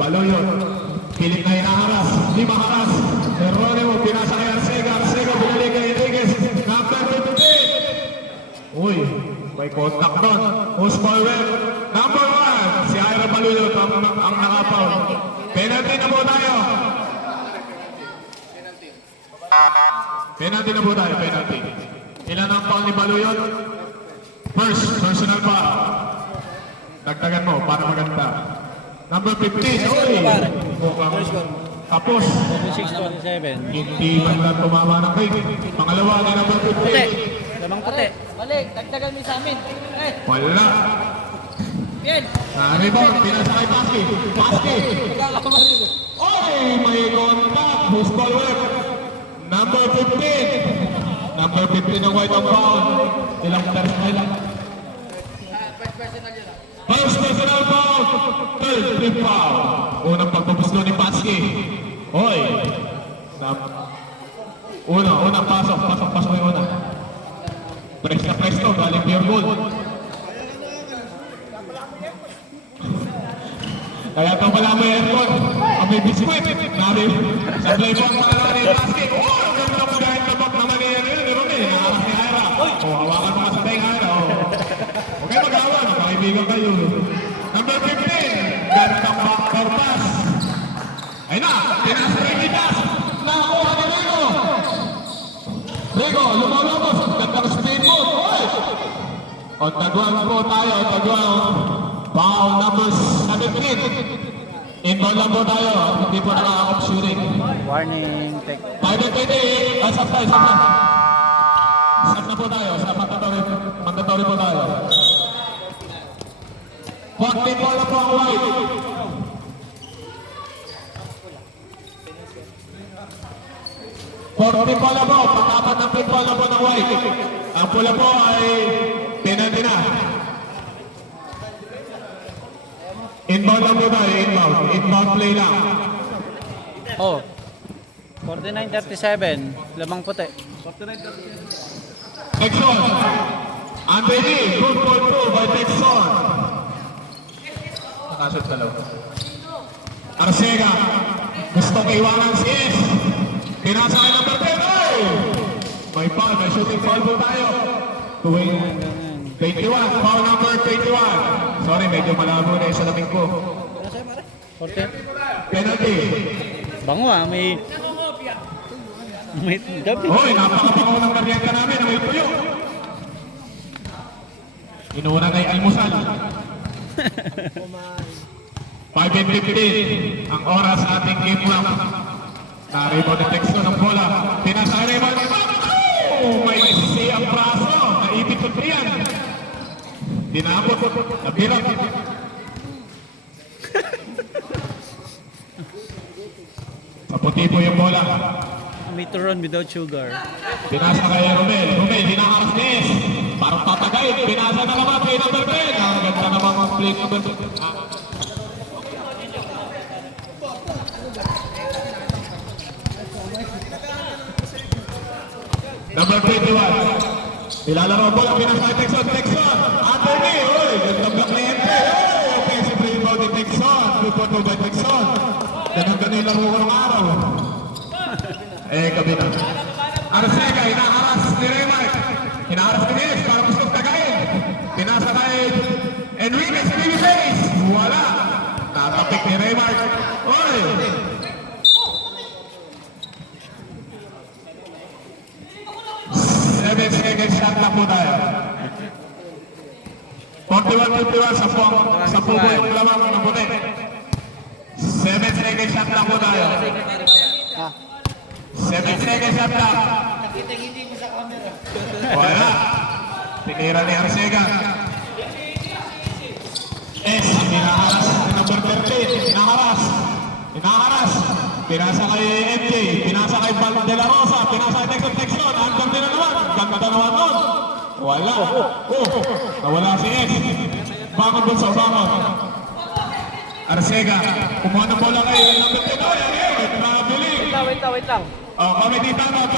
Baluyot. Pilit na hinaharas. Di maharas. Geronimo, pinasa kay Arcega. Binalik kay Enriquez. Number 15. Uy, may contact doon. Who's forward? Number 1. Si Ira Baluyot ang nakapaw. Penalty na po tayo. Penalty. Ilan ang foul ni Baluyot? First, personal foul. Dagdagan mo para maganda. Number 15. Uy! Tapos, 6-27. hindi man lang tumama ng break. Pangalawa ni number 15. Lamang puti. Balik, dagdagan mo sa amin. Wala. Yan. Rebound, pinasa kay Paske. Oy! May contact. Who's forward? Number 15. Number 15 ng white ang foul. Ilang personal lang. First personal foul. Third team foul. Unang pagpapuslo ni Paske. Hoy. Unang pasok yung una. Press na press to. Galing pure goal. Kaya ito pala mo aircon. Ang may biskwit. Nabi. Sa playbook pa na ni Paske. Oh! Ang ganda mo dahil tabak naman ni Nakaras ni Ira. Hawakan mo nga sa tayo Ira. Huwag kayo mag-awa. Makakaibigan kayo. Number 15. Gandang backdoor pass. Ayun na. Tinasa rin ni pass. Nakakuha ni Rico, lumalabas. Gandang speed move. On tagwang po tayo. Foul number 17. Inbound lang po tayo. Hindi po nakaka-off shooting. Warning, take. 5-28. Stop na po tayo. Stop mandatory po tayo. 14 ball na po ang white. Pang-apat ng pinball na po ng white. Ang pula po ay penalty na. Inbound lang po tayo. Inbound play lang. Oh. 49-37. Lamang puti. Texon. Anthony. Good ball po by Texon. Nakasot ka lang. Arcega. Gustong iwanan si S. Pinasa kay number 10. Oy! May foul, may shooting foul po tayo. 21, foul number 21. Sorry, medyo malabo na yung salamin ko. 40. Penalty. Bango ah, may gabi. Hoy, napakabango ng merienda namin. May tuyo. Inuuna na yung almusal. 5:15 ang oras sa ating game clock. Na-rebound na teksto ng bola. Pinasa ang rebound. Oh, may siyang braso. Naipit ko yan. Dinabot. Nabirak. Sa puti po yung bola. May to run without sugar. Pinasa kay Romel. Romel, hinakas ni S. Parang tatagay. Pinasa na naman kay number 10. Ang ganda naman ang play number 10. Number 21. Nilalaro ang bola. Pinasa kay Texon. Texon. Anthony. Uy, gandang na kliyente. Uy, offensive rebound ni Texon. 2-4 by Texon. Ganun-ganun yung laro ko ng araw. Kabina. Arcega, hinaharas ni Remark. Hinaharas ni Ness para gusto tagayin. Pinasa kay Enriquez, Babyface. Wala. Tatapik ni Remark. Oy! Second shot na po tayo. 41-51 sa pubo yung lamang ng puti. 7 second shot na po tayo. 7 seconds shot clock. Wala. Tinira ni Arcega. S. Hinaharas. Number 13. Hinaharas. Hinaharas. Pinasa kay MJ. Pinasa kay Val de la Rosa. Pinasa kay Texon. Texon. Under din na naman. Ganda naman nun. Wala. Nawala si S. Bangon dun sa bangon. Arcega. Kumuha ng bola kay number 10. Traveling. Wait lang. Oh, committee timeout.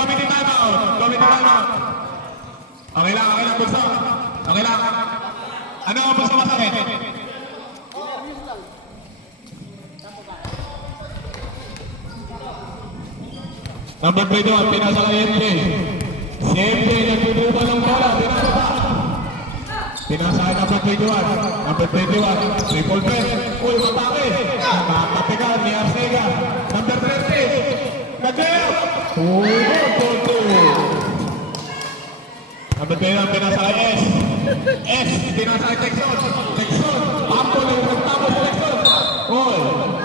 Okay lang, gusto. Okay lang. Ano ang gusto masakit? Number 21, pinasa kay MJ. Si MJ, nagbububa ng bola. Pinasa pa. Pinasa kay number 21. Number 21, triple threat. Uy, matake. Nakatigal ni Arcega. Number 30. Nag-jump! Uy, number 21, pinasa kay S. S, pinasa kay Texon. Texon, tampo na yung nagtapos sa Texon. Uy,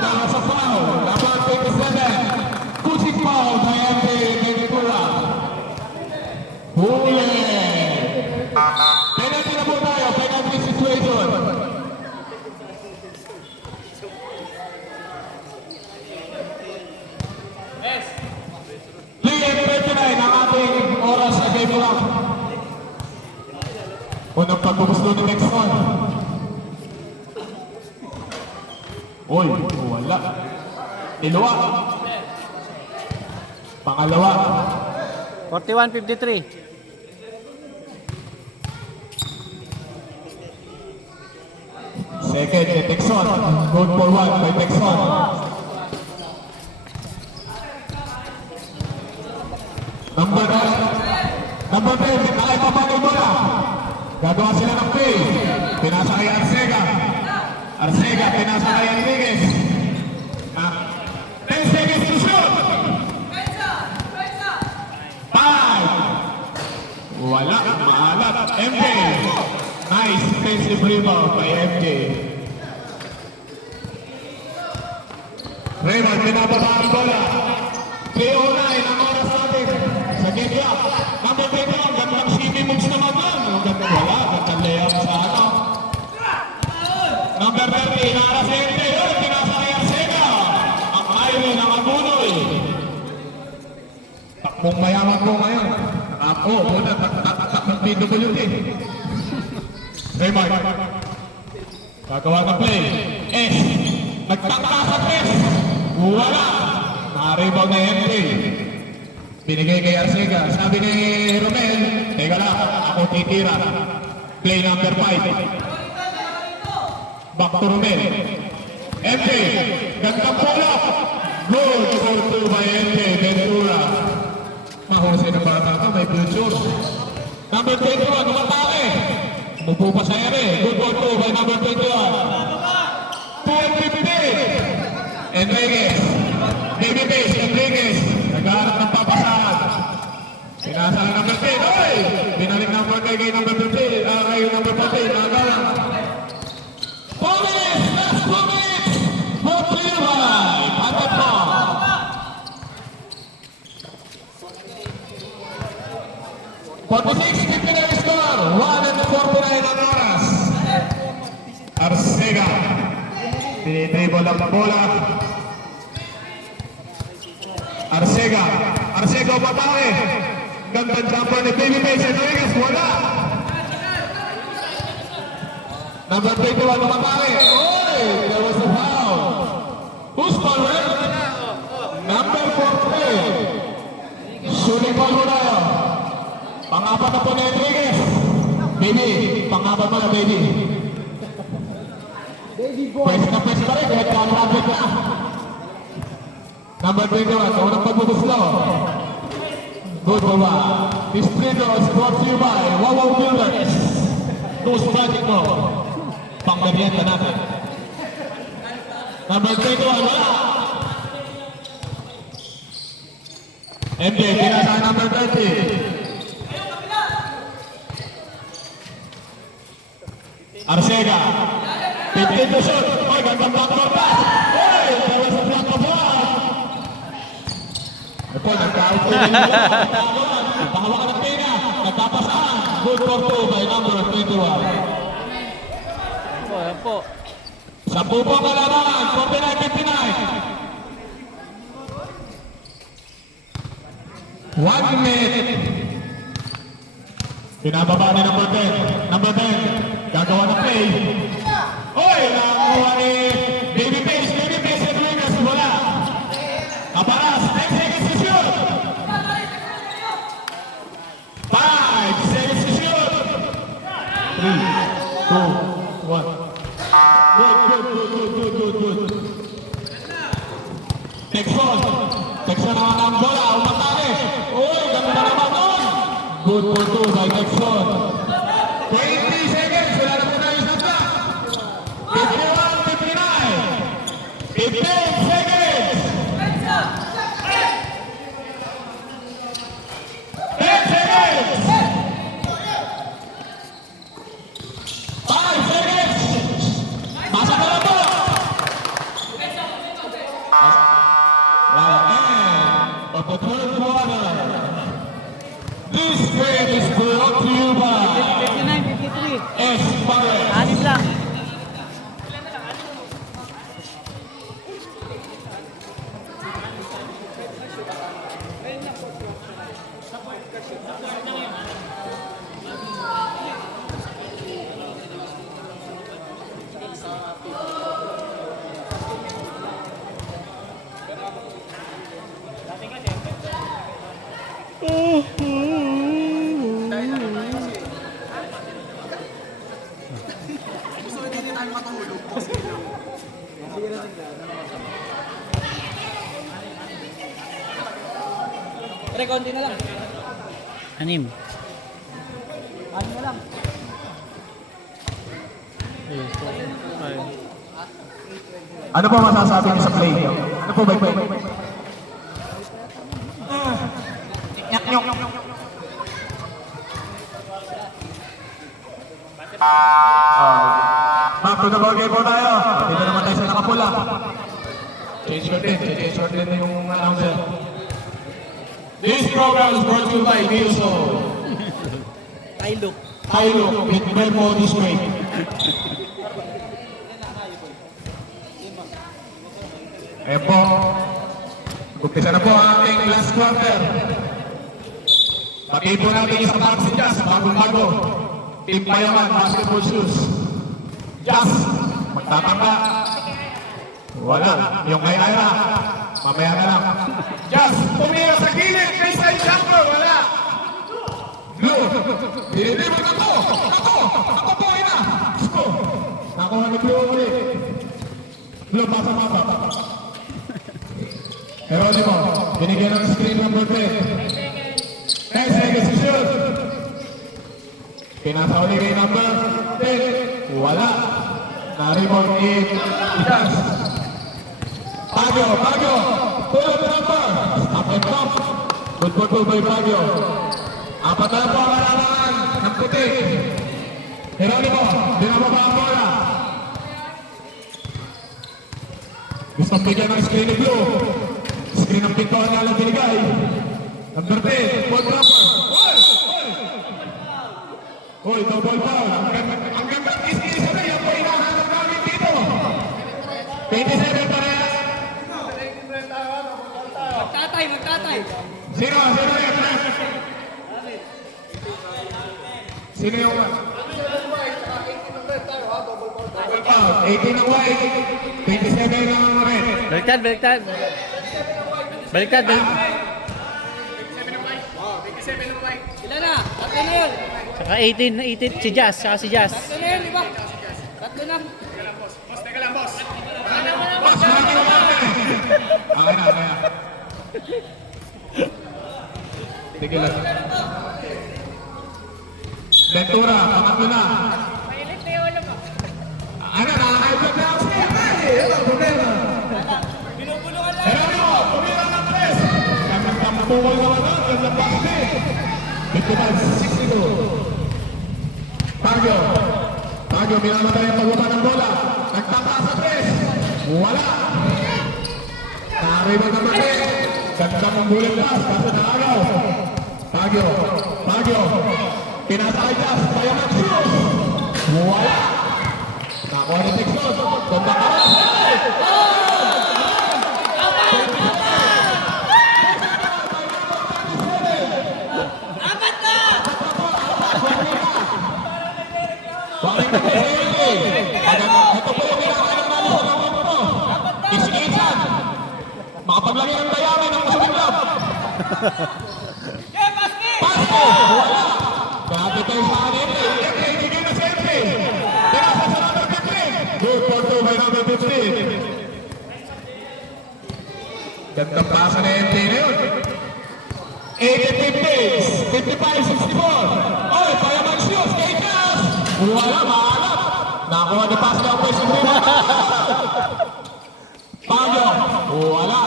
nasa foul. Number 27. Pushing foul by MJ Ventura. Huli! Penalty na po tayo. Penalty situation. ang ating oras sa game clock. Unang pagbubusto ni Texon. Uy, wala. Niluwa. Pangalawa. 41-53. Second kay Texon. Good for one by Texon. Number 10, nakipapagay mo na. Gagawa sila ng play. Pinasa kay Arcega. Arcega, pinasa kay Enriquez. 10 seconds to shoot. 5. Wala, maalat. MJ. Nice defensive rebound by MJ. Raymond, pinababa ang bola. 3:09 ang oras natin sa game clock. Number 10 lang, gandang CP moves naman lang. Ganda wala, gandang layup sa ano. Number 30, inaras si MJ. Pinasa kay Arcega. Ang Iron, ang Abunoy. Takbong mayaman po ngayon. Muna, takbong PWD. Raymond. Gagawa ng play. S. Nagtangka sa press. Wala. Naka-rebound na MJ. Binigay kay Arcega. Sabi ni Romel, teka lang, ako titira. Play number 5. Back to Romel. MJ, gandang bola. Good. Number 21, umatake. Umupo pa sa ere. Good ball po by number 21. 2-15. Enriquez. Babyface, Enriquez. Naghahanap ng papasahan. Pinasa ng number 10. Oy! Binalik number 10 kay number 15. Kay number 14. Nagalang. 4 minutes! Last 2 minutes! For clear by Patrick Paul. 46-59 score. 1:49 ang oras. Arcega. Tinitable lang na bola. Arcega. Arcega umatake. Gandang jumper ni Babyface Enriquez. Wala. Number 21 umatake. Oy! There was a foul. Who's foul, right? Number 43. Shooting ball mo tayo. Pangapat na po ni Enriquez. Baby, pangapat mo na, baby. Pwes na pa rin, kahit kalapit na. Number 21, unang pagbubuslo. Good baba. This free throw is brought to you by Wawaw Builders. Nose project mo. Panggabihan natin. Number 21, wala. MJ, pinasa number 30. Arcega. 15 to shoot. Oy, gandang backdoor pass. Oy, there was a block of ball. Ito, nagka-out to win. Pahawakan ng pina. Nagpapasaan. Good for 2 by number 21. Yan po. 10 po ang kalabangan. 49-59. 1 minute. Pinababa ni number 10. Number 10. Gagawa ng play. Oy! Nakakuha ni Babyface. Babyface Enriquez. Wala. Kaparas. 10 seconds to shoot. 5 seconds to shoot. 3, 2, 1. Good. Texon. Texon naman ang bola. Umatake. Oy! Ganda na naman doon. Good for 2 by Texon. 20 seconds. Wala na po tayo sa clock. 51-59. 15 seconds. 10 seconds. 5 seconds. Masa na lang po. Of the third quarter. This game is brought to you by 59-53. Esparez. Anim lang. Gusto hindi din tayo matulog. Pre, konti na lang. Anim. Ano na lang. Ano po masasabi niyo sa play niyo? Ano po ba ito? Back to the ball game po tayo. Dito naman tayo sa nakapula. Change curtain na yung announcer. This program is brought to you by Nielso. Hilux with Belmo this way. Ayan po. Umpisa na po ang ating last quarter. Pati po natin isang boxing jazz, bagong-bago. Team Payaman, basketball shoes. Jazz, magtatangka. Wala. Yung kay Ira, mamaya na lang. Jazz, tumira sa gilid, may side jumper, wala. Blue, dinidibot ako. Ako po, ina. Sko. Nakuha ni Blue ulit. Blue, masa-masa. Geronimo, binigyan ng screen number 10. 10 seconds to shoot. Pinasa uli kay number 10. Wala. Na-rebound in Itas. Baguio. Tulad number. Stop and pump. Good by Baguio. Apat na po ang kailangan ng puti. Geronimo, dinababa ang bola. Gustong bigyan ng screen ni Blue. Screen ng pintuan na lang binigay. Number 10, ball dropper. Hoy, double foul. Ang ganda ng isa na yan po hinahanap namin dito. 27 parehas. Magtatay. Sino yan? Sino yung... Double foul. 18 ang white. 27 ang red. Baliktad. Ilan na? Tatlo na yun. Saka 18 si Jazz, Tatlo na yun, di ba? Tatlo na. Kaya. Tigil lang. Ventura, pangatlo na. Nakakaibag na ako siya. Ano ang problema? Binubulungan lang. Geronimo, tumira ng press. Nagkampungol naman doon. Ganda pa kasi. 55-62. Baguio, minamatay ang pagbaba ng bola. Nagtapa sa press. Wala. Naribag naman eh. Ganda ng bullet pass. Kaso naagaw. Baguio. Pinasa kay Jazz. Kaya mag-shoot. Wala. Nakuha ni Texon. Ganda ka. Bakit na kayo? Ito po yung kinakain namin sa gawin mo. Isingisan. Makapaglagay ng dayamin ng Muslim Club. Pasko! Wala! Grabe tayo sa kanila. Ibigay na si Emre. Pinasa sa number 15. Good for 2 by number 15. Gandang pasa na Emre na yun. 80-50. 55-64. Oy, Payaman Shoes. Kay Jazz. Wala, maalam. Nakuha ni Pascal ang pwesto rin. Baguio. Wala.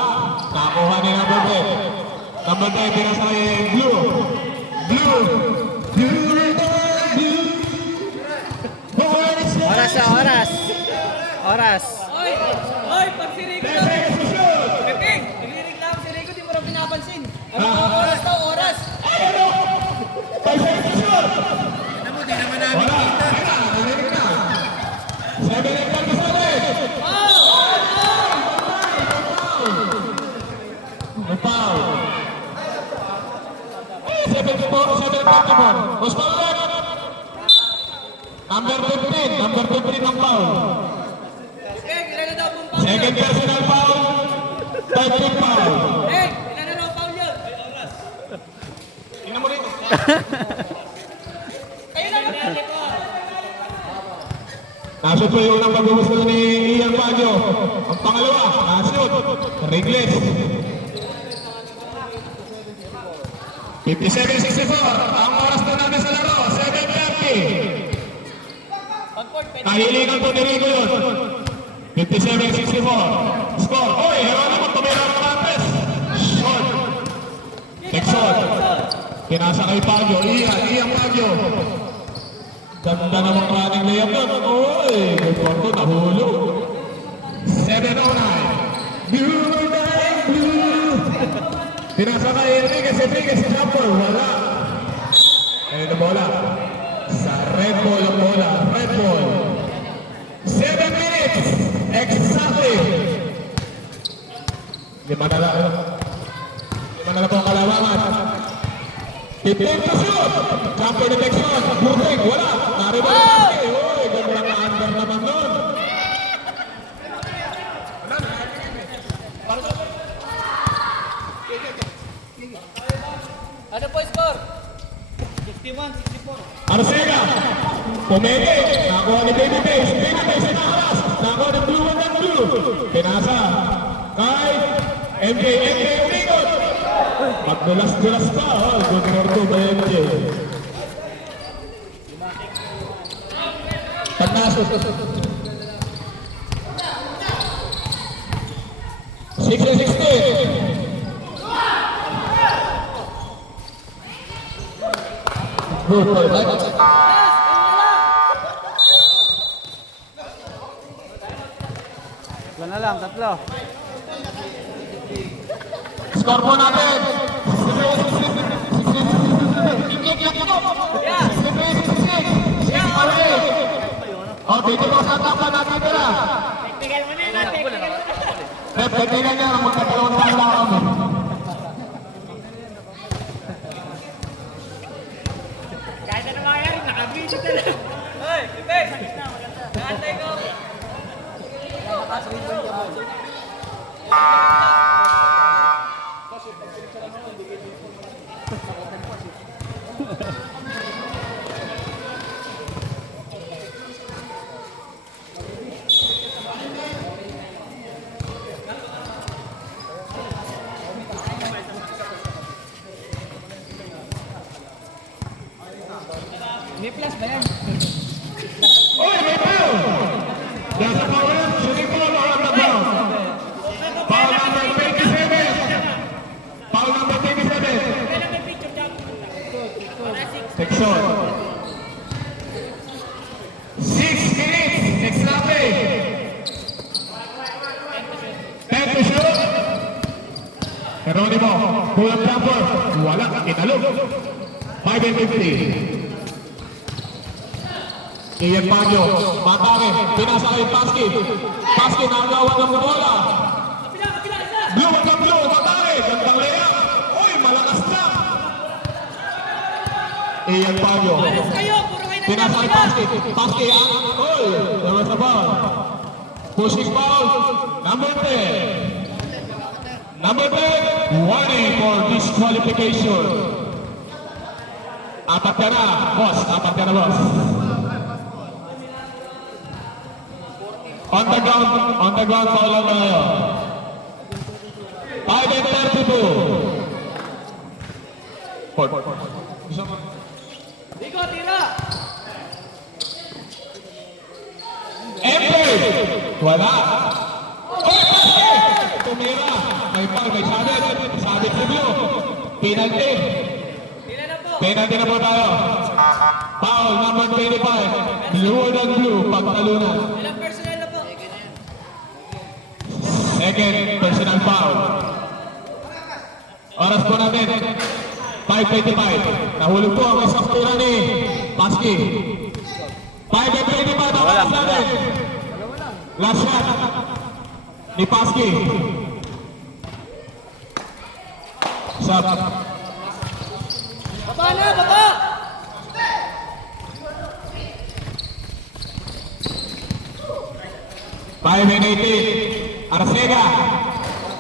Nakuha ni number 10. Number 10, pinasa kay Blue. Oras. Oy, pag si Rico daw. Pepeng, nagre-reklamo si Rico, di mo rin pinapansin. Ano ang oras daw, oras? Wala. Narinig na. 7 hectare ka sa ulit. Foul. 7-4. Gusto ulit. Number 15 ang foul. Pepeng, ilan na daw pong foul? Second personal foul. Third team foul. Pepeng, ilan na daw foul yun? Tingnan mo rito. Kayo lang ang pwede ko. Nashoot po yung unang pag-gusto ni Ian Baguio. Ang pangalawa, nashoot. Regles. 57-64. Ang oras na natin sa laro, 7:30. Pag-court, pwede. Kahilingan po ni Rico yun. 57-64. Score. Oy, Geronimo, tumira ng Rampes. Shot. Texon. Pinasa kay Baguio. Ian Baguio. Ganda namang running layup yun. Oy, good one to, nahulog. 7:09. Blue. Pinasa kay Enriquez sa jumper. Wala. Ayun na bola. Sa red ball ang bola. Red ball. 7 minutes. Exactly. Lima na lang po ang kalawangan. 15 to shoot. Jumper detection. Buting. Wala. Naribay ang basket. Uy, ganda na under naman nun. Ano po score? Arcega. Pumeke. Nakuha ni Babyface. Babyface na haras. Nakuha ni Blue and Blue. Pinasa. Kay MJ. MJ umigot. Magdulas-dulas pa. Oh, good for two by MJ. Pagnaso. 16-16. Good for Mike. Tatlo na lang, tatlo. Score po natin. Oh, dito po sa takpan natin tira. Pwede na niya, magkatulong tayo lang kami. Kahit ano mangyari, nakabili ka lang. Hoy, Bibek! Naantay ko. May plus ba yan? Oy, may foul! There's a foul. Shooting ball on the ground. Foul number 27. Foul number 27. Kailan may picture dyan? Para 6. Section. 6 minutes. Next natin. 10 to shoot. Geronimo. Kulang jumper. Wala. Italog. 5 and 50. Ian Baguio, Matare, pinasa kay Paski. Paski nagawa ng bola. Blue, blue, Matare, gandang layup. Uy, malakas na. Ian Baguio, Alas kayo, puro kayo pinasa kay Paski. Paski, uy, naman sa ball. Pushing foul, number 10. Number 10, warning for disqualification. Apat ka na, boss. Apat ka na, boss. On the ground, foul lang tayo. 5 and 32. Digo, tira! Ember! Wala. Oy, tumira. May foul, may sabit. Sabit si Blue. Penalty. Tira na po! Penalty na po tayo. Foul number 25. Blue than blue, pagtalunan. Ilang personnel na po? Second, personal foul. Oras po natin, 5:25. Nahulog po ang isang tura ni Paski. 5:25 ang oras natin. Last shot ni Paski. Sab. Baba na, baba! Five and 18. Arcega.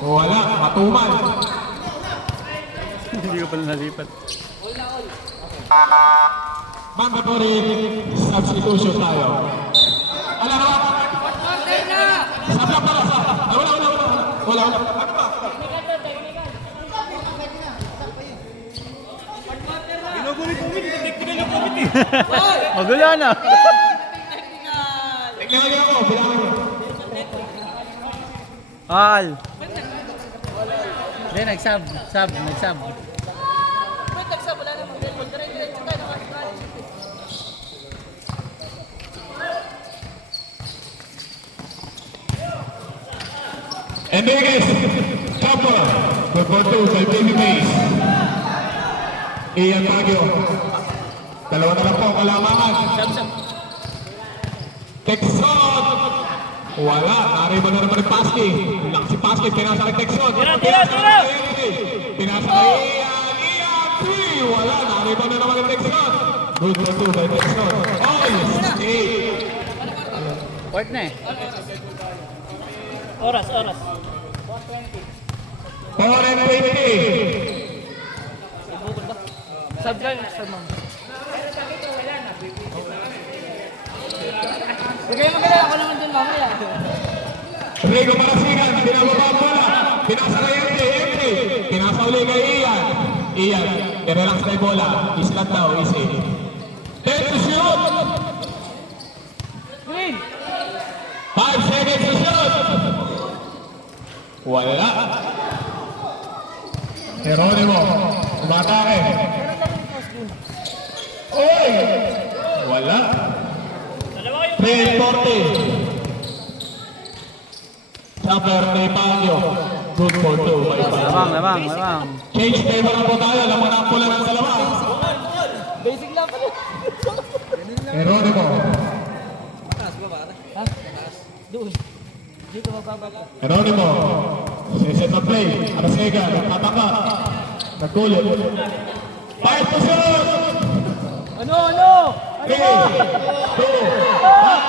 Wala, matumal. Hindi ko pala nalipat. Mandatory substitution tayo. Alam mo? Quarter na! Sabla pala sa. Wala. Ano ba? Magulo na. Tingnan niyo ako, bilangan niyo. Al. Hindi, nagsab. Sab. Ba't nagsa? Wala namang record. Dire-diretso tayo nakakakalit. Enriquez, Chopper, good for two kay Baby Mace. Ian Baguio. Dalawa na lang po ang kalamangan. Texon! Wala, nariba na naman ni Paski. Lang si Paski, pinasa kay Texon. Pinasa kay Ian 3. Wala, nariba na naman ni Texon. Good for two kay Texon. Oh, yes, 8. Work na eh. Oras. 4 and 20. Sub lang, sub mo. Huwag kayo mag-alala, ako naman din mamaya. Rigo Marasigan, pinababa ang bola. Pinasa kay MJ. Pinasa uli kay Ian. Ian, i-relax na yung bola. Easy lang daw, easy. 10 to shoot! Green! 5 seconds to shoot! Wala. Geronimo, umatake. Uy! Wala. 3-40. Number ni Pagyo. Good for 2 by Labang. Change favor na po tayo. Lamang na ang pula ng dalawa. Basic lang pala. Geronimo. Ha? Doon. Dito mababa pa. Geronimo. Set na play. Arcega. Nagtataka. Nagkulit. 5 to shoot! Ano? 3, 2, 1.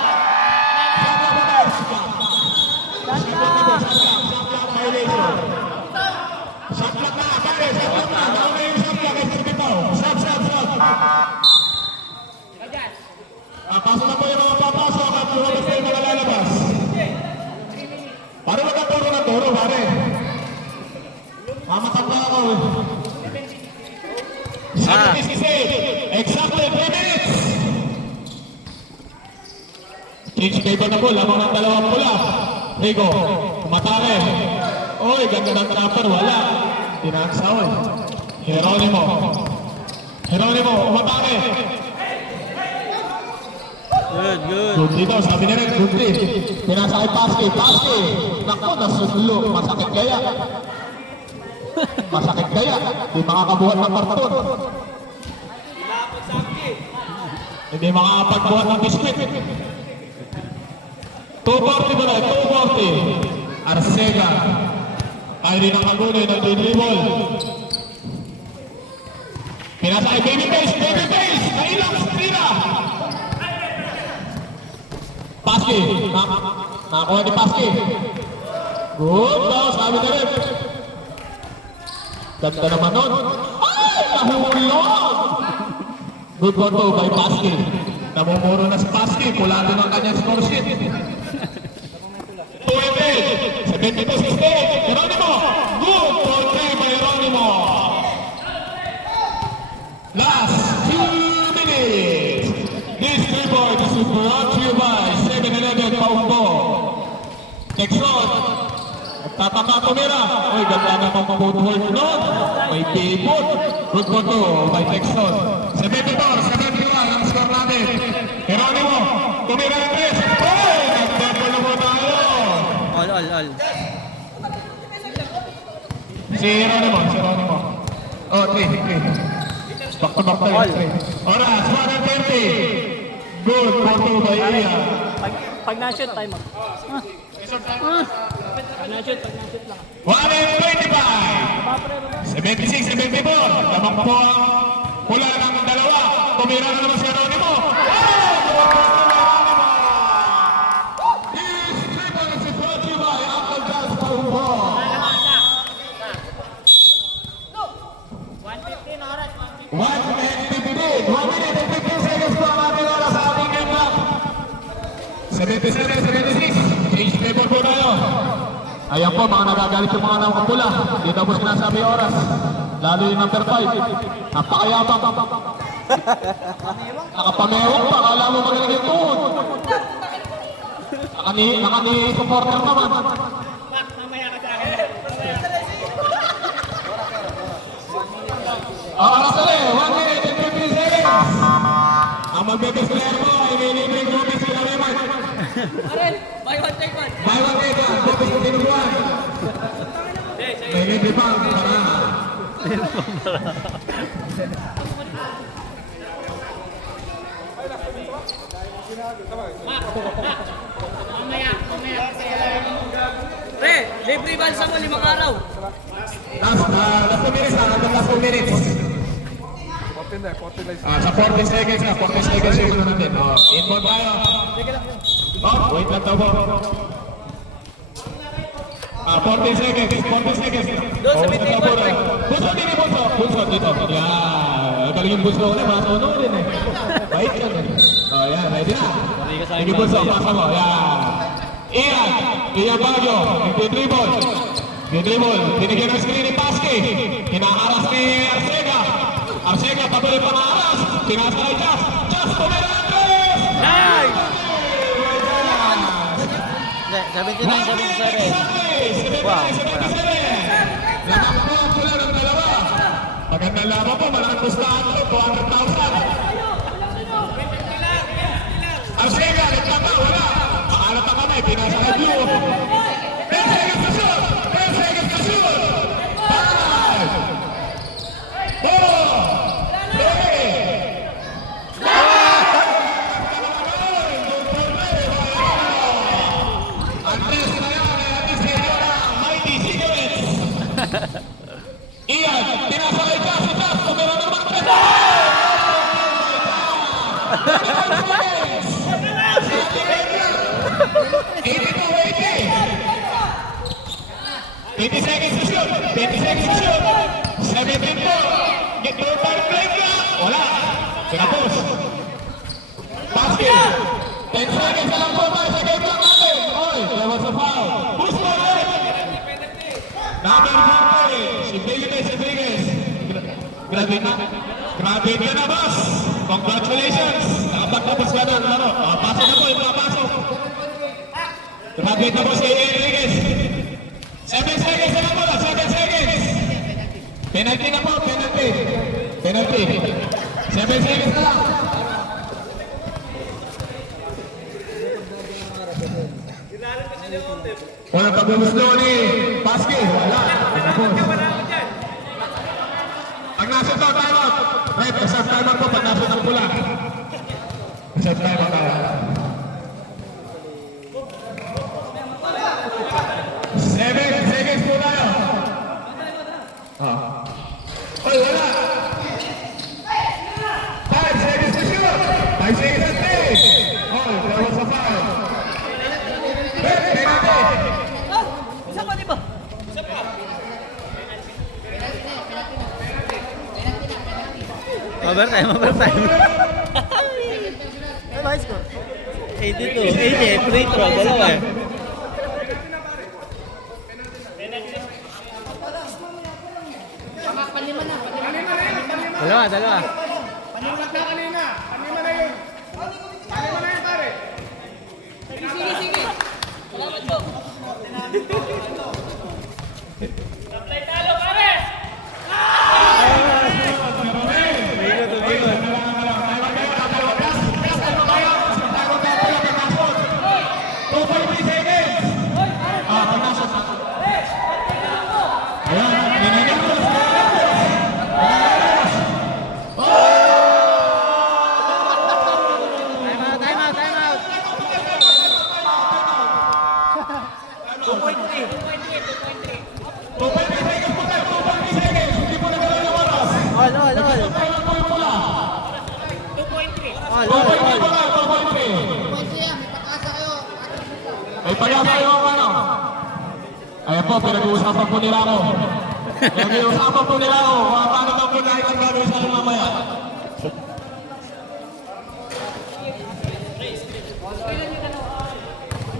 Pasok na po yung mga papasok at lumabas na yung mga lalabas. Pare magkaturo ng turo, pare. Mamatapla ako. 7:66. Exactly 3 minutes. Change paper na po, lamang ng dalawang pula. Rico, umatake. Oy, ganda ng trapper, wala. Tinaksaw eh. Geronimo, umatake. Good. Good dito, sabi niya rin, good trip. Pinasa kay Paski. Naku, nasulo. Masakit kaya. Hindi makakabuhat ng karton. Hindi makakapagbuhat ng biskuit. 240 ba na? 240. Arcega. Kyrie ng Agunoy ng dribble. Pinasa kay Babyface. Nailang sa tira. Paski. Nakakuha ni Paski. Good daw, sabi na rin. Ganda naman nun. Ay, nahulog! Good for 2 by Paski. Namumuro na si Paski. Pula din ang kanyang score sheet. 72-68. Geronimo. Good for 3 by Geronimo. Last 2 minutes. This report is brought to you by 7-Eleven Paumbo. Texon. Tataka tumira. Uy, ganda naman footwork nun. May pivot. Good for 2 by Texon. 74-71 ang score natin. Geronimo. Tumira ng 3. Uy, nag-double na po tayo. All. Si Geronimo. Oh, 3. Back to back tayo. Oras, 1:20. Good for 2 by Iya. Pag na-shoot, time out. Pag na-shoot lang. 1:25. 76-74. Tamang po ang pula ng dalawa. Tumira na naman si Geronimo. This triple is brought to you by Uncle John's Paumbo. 1:15. 1 minute and 15 seconds po ang ating oras sa ating game clock. 77-76. Change table po tayo. Ayan po, mga nagagalit yung mga nakapula. Dito po sinasabi yung oras. Lalo yung number 5. Napakayabang. Nakapamewang pa. Kala mo magaling yung tuhod. Nakani-supporter naman. Oras na rin. 1 minute and 15 seconds. Ang magbebes player mo ay may libreng Gomez sila naman. Aren, buy one take one. Buy one take one. Gomez yung tinubuan. May libre pang para. Pre, libre balsa mo 5 araw. Last 2 minutes na. Last 2 minutes. Sa 40 seconds na. 40 seconds yung ano natin. Inbound tayo. Wait lang daw po. 40 seconds. 40 seconds. Doon sa meeting Bunso din eh, Bunso. Bunso dito. Yan. Galing yung Bunso ulit. Masuno din eh. Bait yan eh. Yan. Ready na. Sige Bunso. Pasa mo. Yan. Ian Baguio. Nagdidribble. Yung dribble, binigyan ng screen ni Paske. Hinaharas ni Arcega. Arcega, patuloy pa maaras. Pinasa kay Jas. Jas, tumira ang tres! Nice! Hindi, 79, 77. Wow. Nakakapag pula ng dalawa. Magandang laban po, malaking pustahan po, 200,000. Arcega, nagtama, wala. Maalat ang kamay, pinasa kay Blue. 10 seconds na shoot! 10 seconds na shoot! 5! 4! 3! Andres na yan, Andres na yan, Mighty Cigarettes! Ian, pinasa kay Jas, si Jas, tumira naman 3! 20 seconds to shoot! 20 seconds to shoot! 17 po! Get to the play ka! Wala! Sinapos! Basket! 10 seconds na lang po tayo sa game lang natin! Oy! There was a foul! Push mo rin! Number 40! Si David Rodriguez! Graduate na! Graduate ka na, boss! Congratulations! Nakapagtapos ka na! Pasok na po! Ipapasok! Graduate na po si Rodriguez! 7 seconds na lang po! 7 seconds! Penalty na po! Penalty! Penalty! 7 seconds na lang! Wala pag-gusto ni Paske! Wala! Pag nasa to, time out! Right, set time out po pag nasa ng pula. Set time out tayo. 7 seconds po tayo. Oy, wala! 5 seconds to shoot! 5 seconds at 3! Oh, there was a foul. Penalty! Isa pa, di ba? Overtime, overtime. Ano ba score? 82, 80, free throw, dalawa eh. Dalawa, dalawa. Panimat na kanina. Panima na yun. Panima na yun, pare. Sige. Salamat po. Supply talo, pare! Bigot, bigot. Time out, time out. 2.3. All. All. Ay, pag-asa yung ano. Ayan po, pinag-uusapan po nila ako. Pinag-uusapan po nila ako. Paano ba po nakita ang gagawin sa akin mamaya?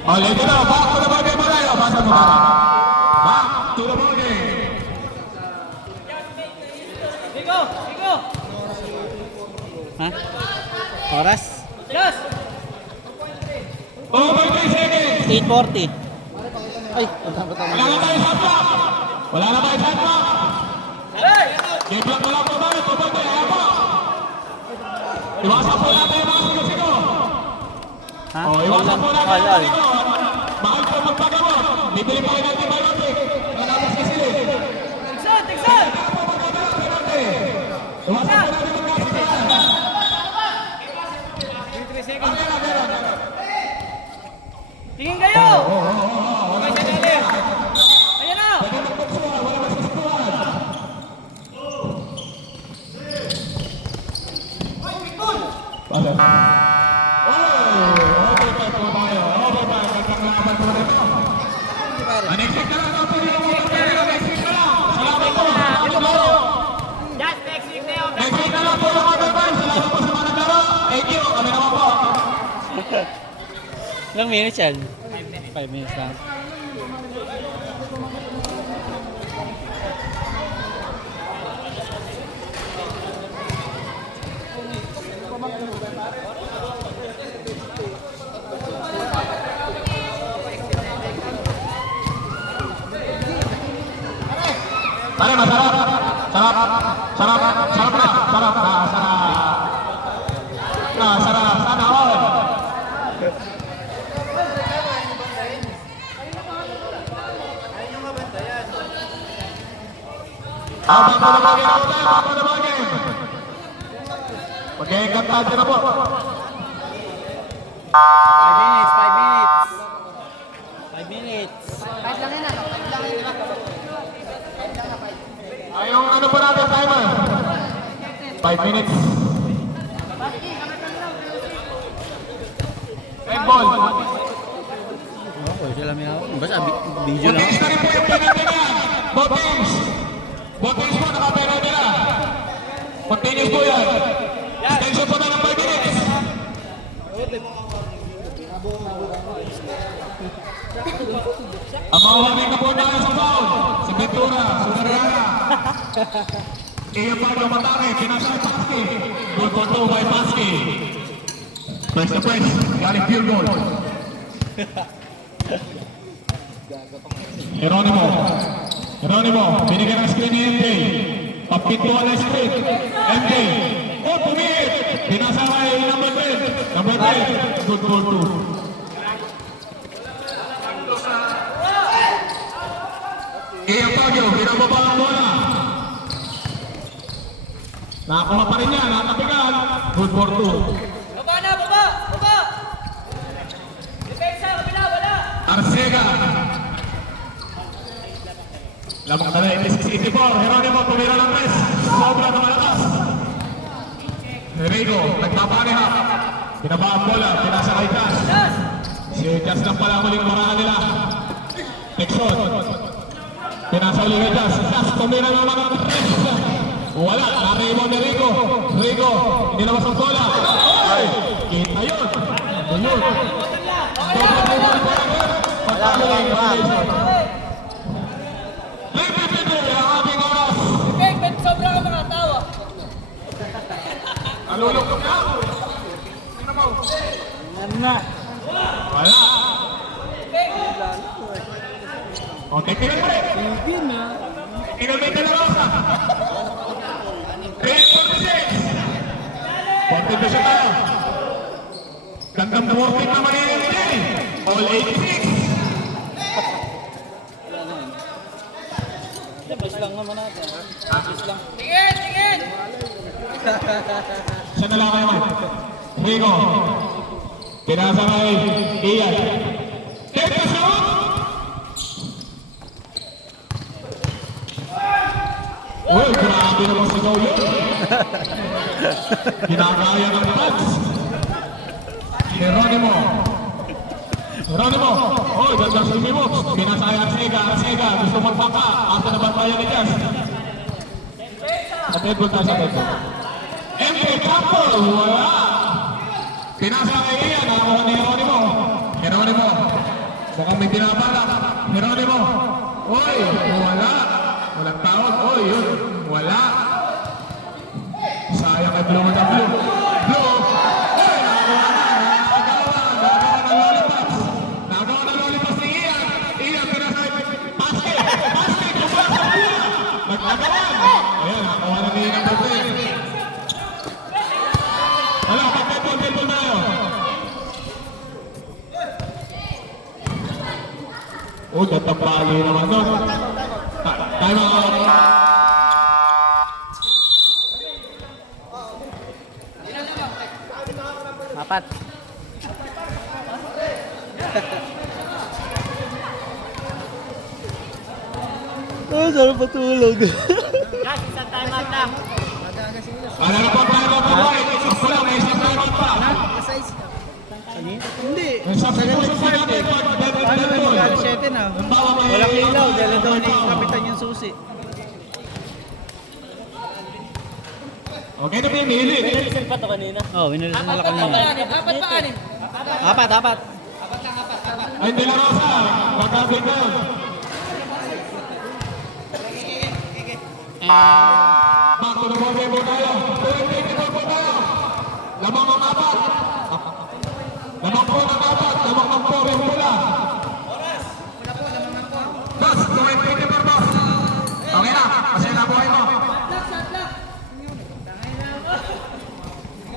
Oh, let it go. Back to the ball game pa tayo. Back to the ball game. Bigo! Ha? Oras? Yes! Over 3 seconds. 8:40. Ay, tama. Wala na tayo shot clock. Wala na tayo shot clock. Game clock na lang po tayo. Tupad tayo. Ayan po. Iwasan po natin yung mga sigo-sigo. Ha? Iwasan po natin yung mga All. sigo. Mahal po magpagamot. Bibili pa rin natin biotic. Nalabas na sila. Tiksan! Iwasan po natin magkasigahan. 3 seconds. Tingin kayo! Ayan na! Overtime po tayo. Overtime. Magkakalaban po rin ito. Next week na lang po yung next week na lang. Salamat po. Just next week na yun. Next week na lang po yung overtime. Salamat po sa mga naglaro. Thank you. Kami naman po. Ilang minutes yan? 5 minutes lang. masarap. Sarap. Sarap. Sarap na. Sarap. Sarap. Sana all. Habang panabagin ako tayo, habang panabagin. Mag-iingkantante na po. 5 minutes, 5 minutes. 5 minutes. Yung ano po natin, timer. 5 minutes. Red ball. Okay, sila may hawak. Basta video lang. Both teams na rin po yung pinagpingan. Both teams. Both teams po nakapera nila. Continuous po yan. Extension po na ng 5 minutes. Ang mahuhaming na po tayo sa foul. Si Ventura, Sudarana. Iyan pa yung matake, pinasay Paski. Goal for 2 by Paski. Press to press, galing field goal. Geronimo, binigyan ng screen ni MJ. Papintuan ng screen. MJ, oh, pumihit. Pinasa kay number 10. Number 10, good goal 2. Iyan Pagyo, binababa ang bola. Nakakuha pa rin niya, natapigan. Good for 2. Baba na, baba! Baba! Depensa, kabila, wala! Arcega. Lamang na rin, SCC4. Geronimo, tumira ng press. Sobra na malakas. Rigo, nagpapareha. Pinaba ang bola, pinasa kay Jazz. Si Jazz lang pala ang muling maraan nila. Texon. Pinasa ulit kay Jazz. Jazz, tumira ng mga press. Wala, nakaibon ni Rigo. Rigo, hindi naman ang bola. Ay, kita yun. Ano yun? Peng, peng, sobra ka mga tawa. Nalulungkot na. Na. Wala. O, tingnan mo rin. Tingnan mo yung dalawa. 3:46. 42 siya tayo. Gandang 14 na mangyayari. All 86. Tapos lang naman natin. Tingin, tingin! Siya na lang kayo man. Rigo. Pinasa kay Ian. Take the shot! Uy, grabe naman si Gaulo. Kinakaya ng touch. Geronimo. Uy, gandang sumimot. Pinasa kay Arcega. Gusto magpaka. Asa na bantayan ni Jazz. Sa table tayo sa table. MP Campbell, wala. Pinasa kay Ian, nakakuha ni Geronimo. Mukhang may pinapala. Geronimo. Uy, wala. Walang taon. Uy, yun. Wala. Sayang ay blue na blue. Blue. Uy, nakakuha na. Nagawa ng lollipops. Nagawa ng lollipops ni Ian. Ian, pinasa kay Paske. Kumula sa blue. Nagagawan. Ayan, nakakuha na ni Ian ng blue. Wala, pag-table na yun. Oh, tatapali naman doon. Time out. Apat. Oh, sarap patulog. Guys, isang time out na. Ano na po tayo mga boy? Isang pula, may isang time out pa. Hindi. May substitution pa natin. Paano may mag-7 na? Walang ilaw, dahil daw ni kapitan yung susi. Okay na ba yung mili? Pinalisan pa to kanina. Oh, winilisan nila kanina. Apat pa anim. Apat. Ay, De La Rosa. Magkabig na yun. Back to the ball game po tayo. 24 po tayo. Lamang ang apat. Lamang po ng apat. Lamang ang po rin pula. Boss, 24 boss. Okay na. Kasi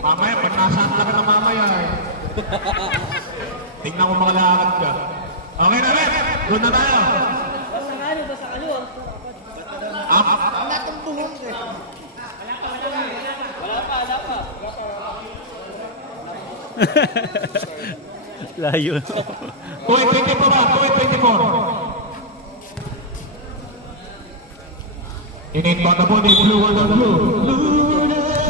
Mamaya, pag nasaan ka na mamaya eh. Tingnan ko makalakad ka. Okay na rin! Doon na tayo! Basta kalo, basta kalo. Wala itong buhok eh. Wala pa. Layo. 224 ba? 224. In-invite na po ni Blue on the Blue.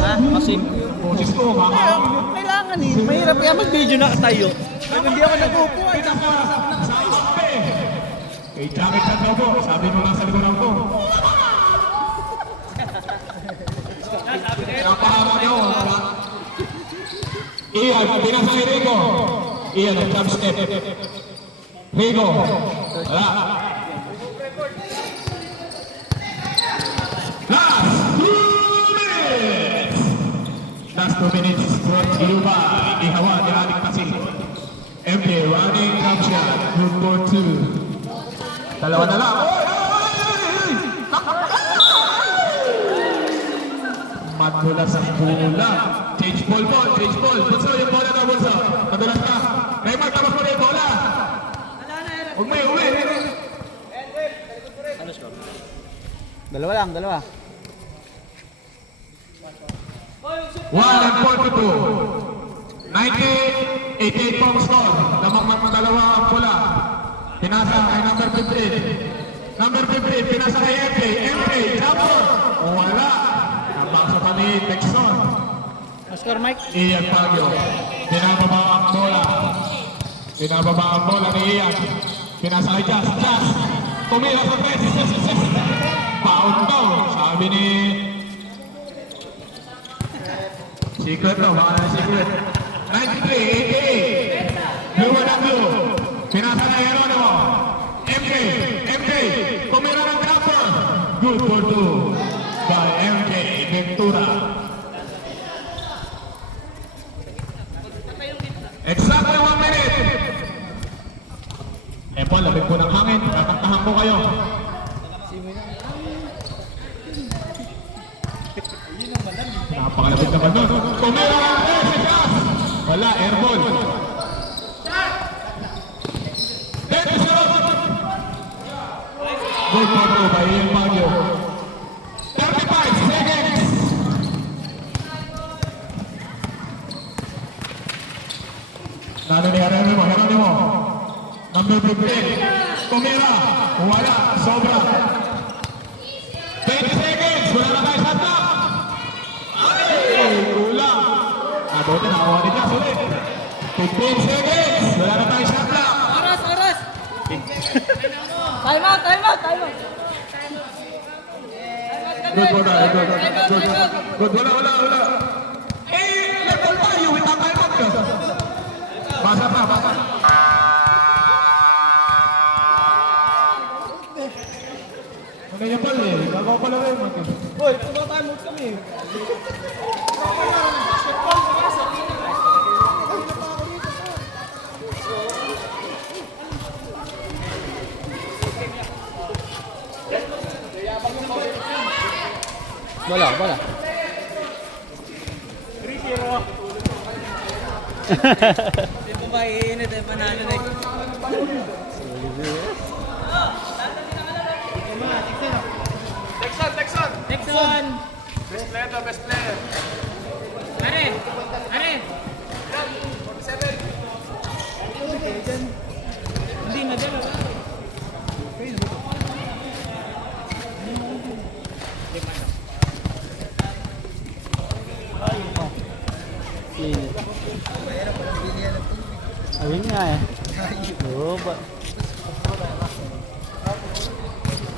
Ha? Kasi Boses ko, mama. Kailangan eh. Mahirap kaya mag-video na tayo. Pag hindi ako nag-upo ay Kay Jacket Chan daw po, sabi mo nasa likuran ko. Napahama niyo. Iyan, pinasa ni Rico. Iyan, ang jump step. Rico. Wala. Last 2 minutes is brought to you by Ihawa, the ating kasing. MK running jump shot. Good for 2. Dalawa na lang. Madulas ang bola. Change ball po, change ball. Bunso yung bola na bunso. Madulas ka. Raymond, tapos mo na yung bola. Huwag mo yung uwi. Dalawa lang, dalawa. 1 and 42. 88 po ang score. Damakmak na dalawa ang bola. Pinasa kay number 15. Number 15, pinasa kay MK. MK, jumper. Wala. Napaksa pa ni Texon. Oscar Mike. Ian Pagyo. Pinababa ang bola. Pinababa ang bola ni Ian. Pinasa kay Jazz. Jazz. Tumira sa 3. Pound daw. Sabi ni... Secret daw. Baka na secret. 93, 88. Blue and blue. Pinasa na Geronimo. MK. MK. Tumira ng grapper. Good for 2. By MK Ventura. Exactly 1 minute. Eh po, labig po ng hangin. Tataktahan ko kayo. Napakalabig naman nun. Tumira ng 3 si Jazz. Wala, airball. Good for 2 by Ian Pagyo. 35 seconds. Nano ni Geronimo. Number 15. Tumira. Wala. Sobra. 20 seconds. Wala na tayo sa top. Ay, kulang. Buti nakakuha ni Jazz ulit. 15 seconds. Wala na tayo sa top. Oras! Time out! Good, wala. Good, wala. Eh, level tayo. Without time out ka. Basa pa. Ano yung pala eh? Gagawa pala rin. Hoy, tumatime out kami. Wala. Hindi ko ba iinit eh, panalo na Texon! Best player. Are! Hindi na dalawa.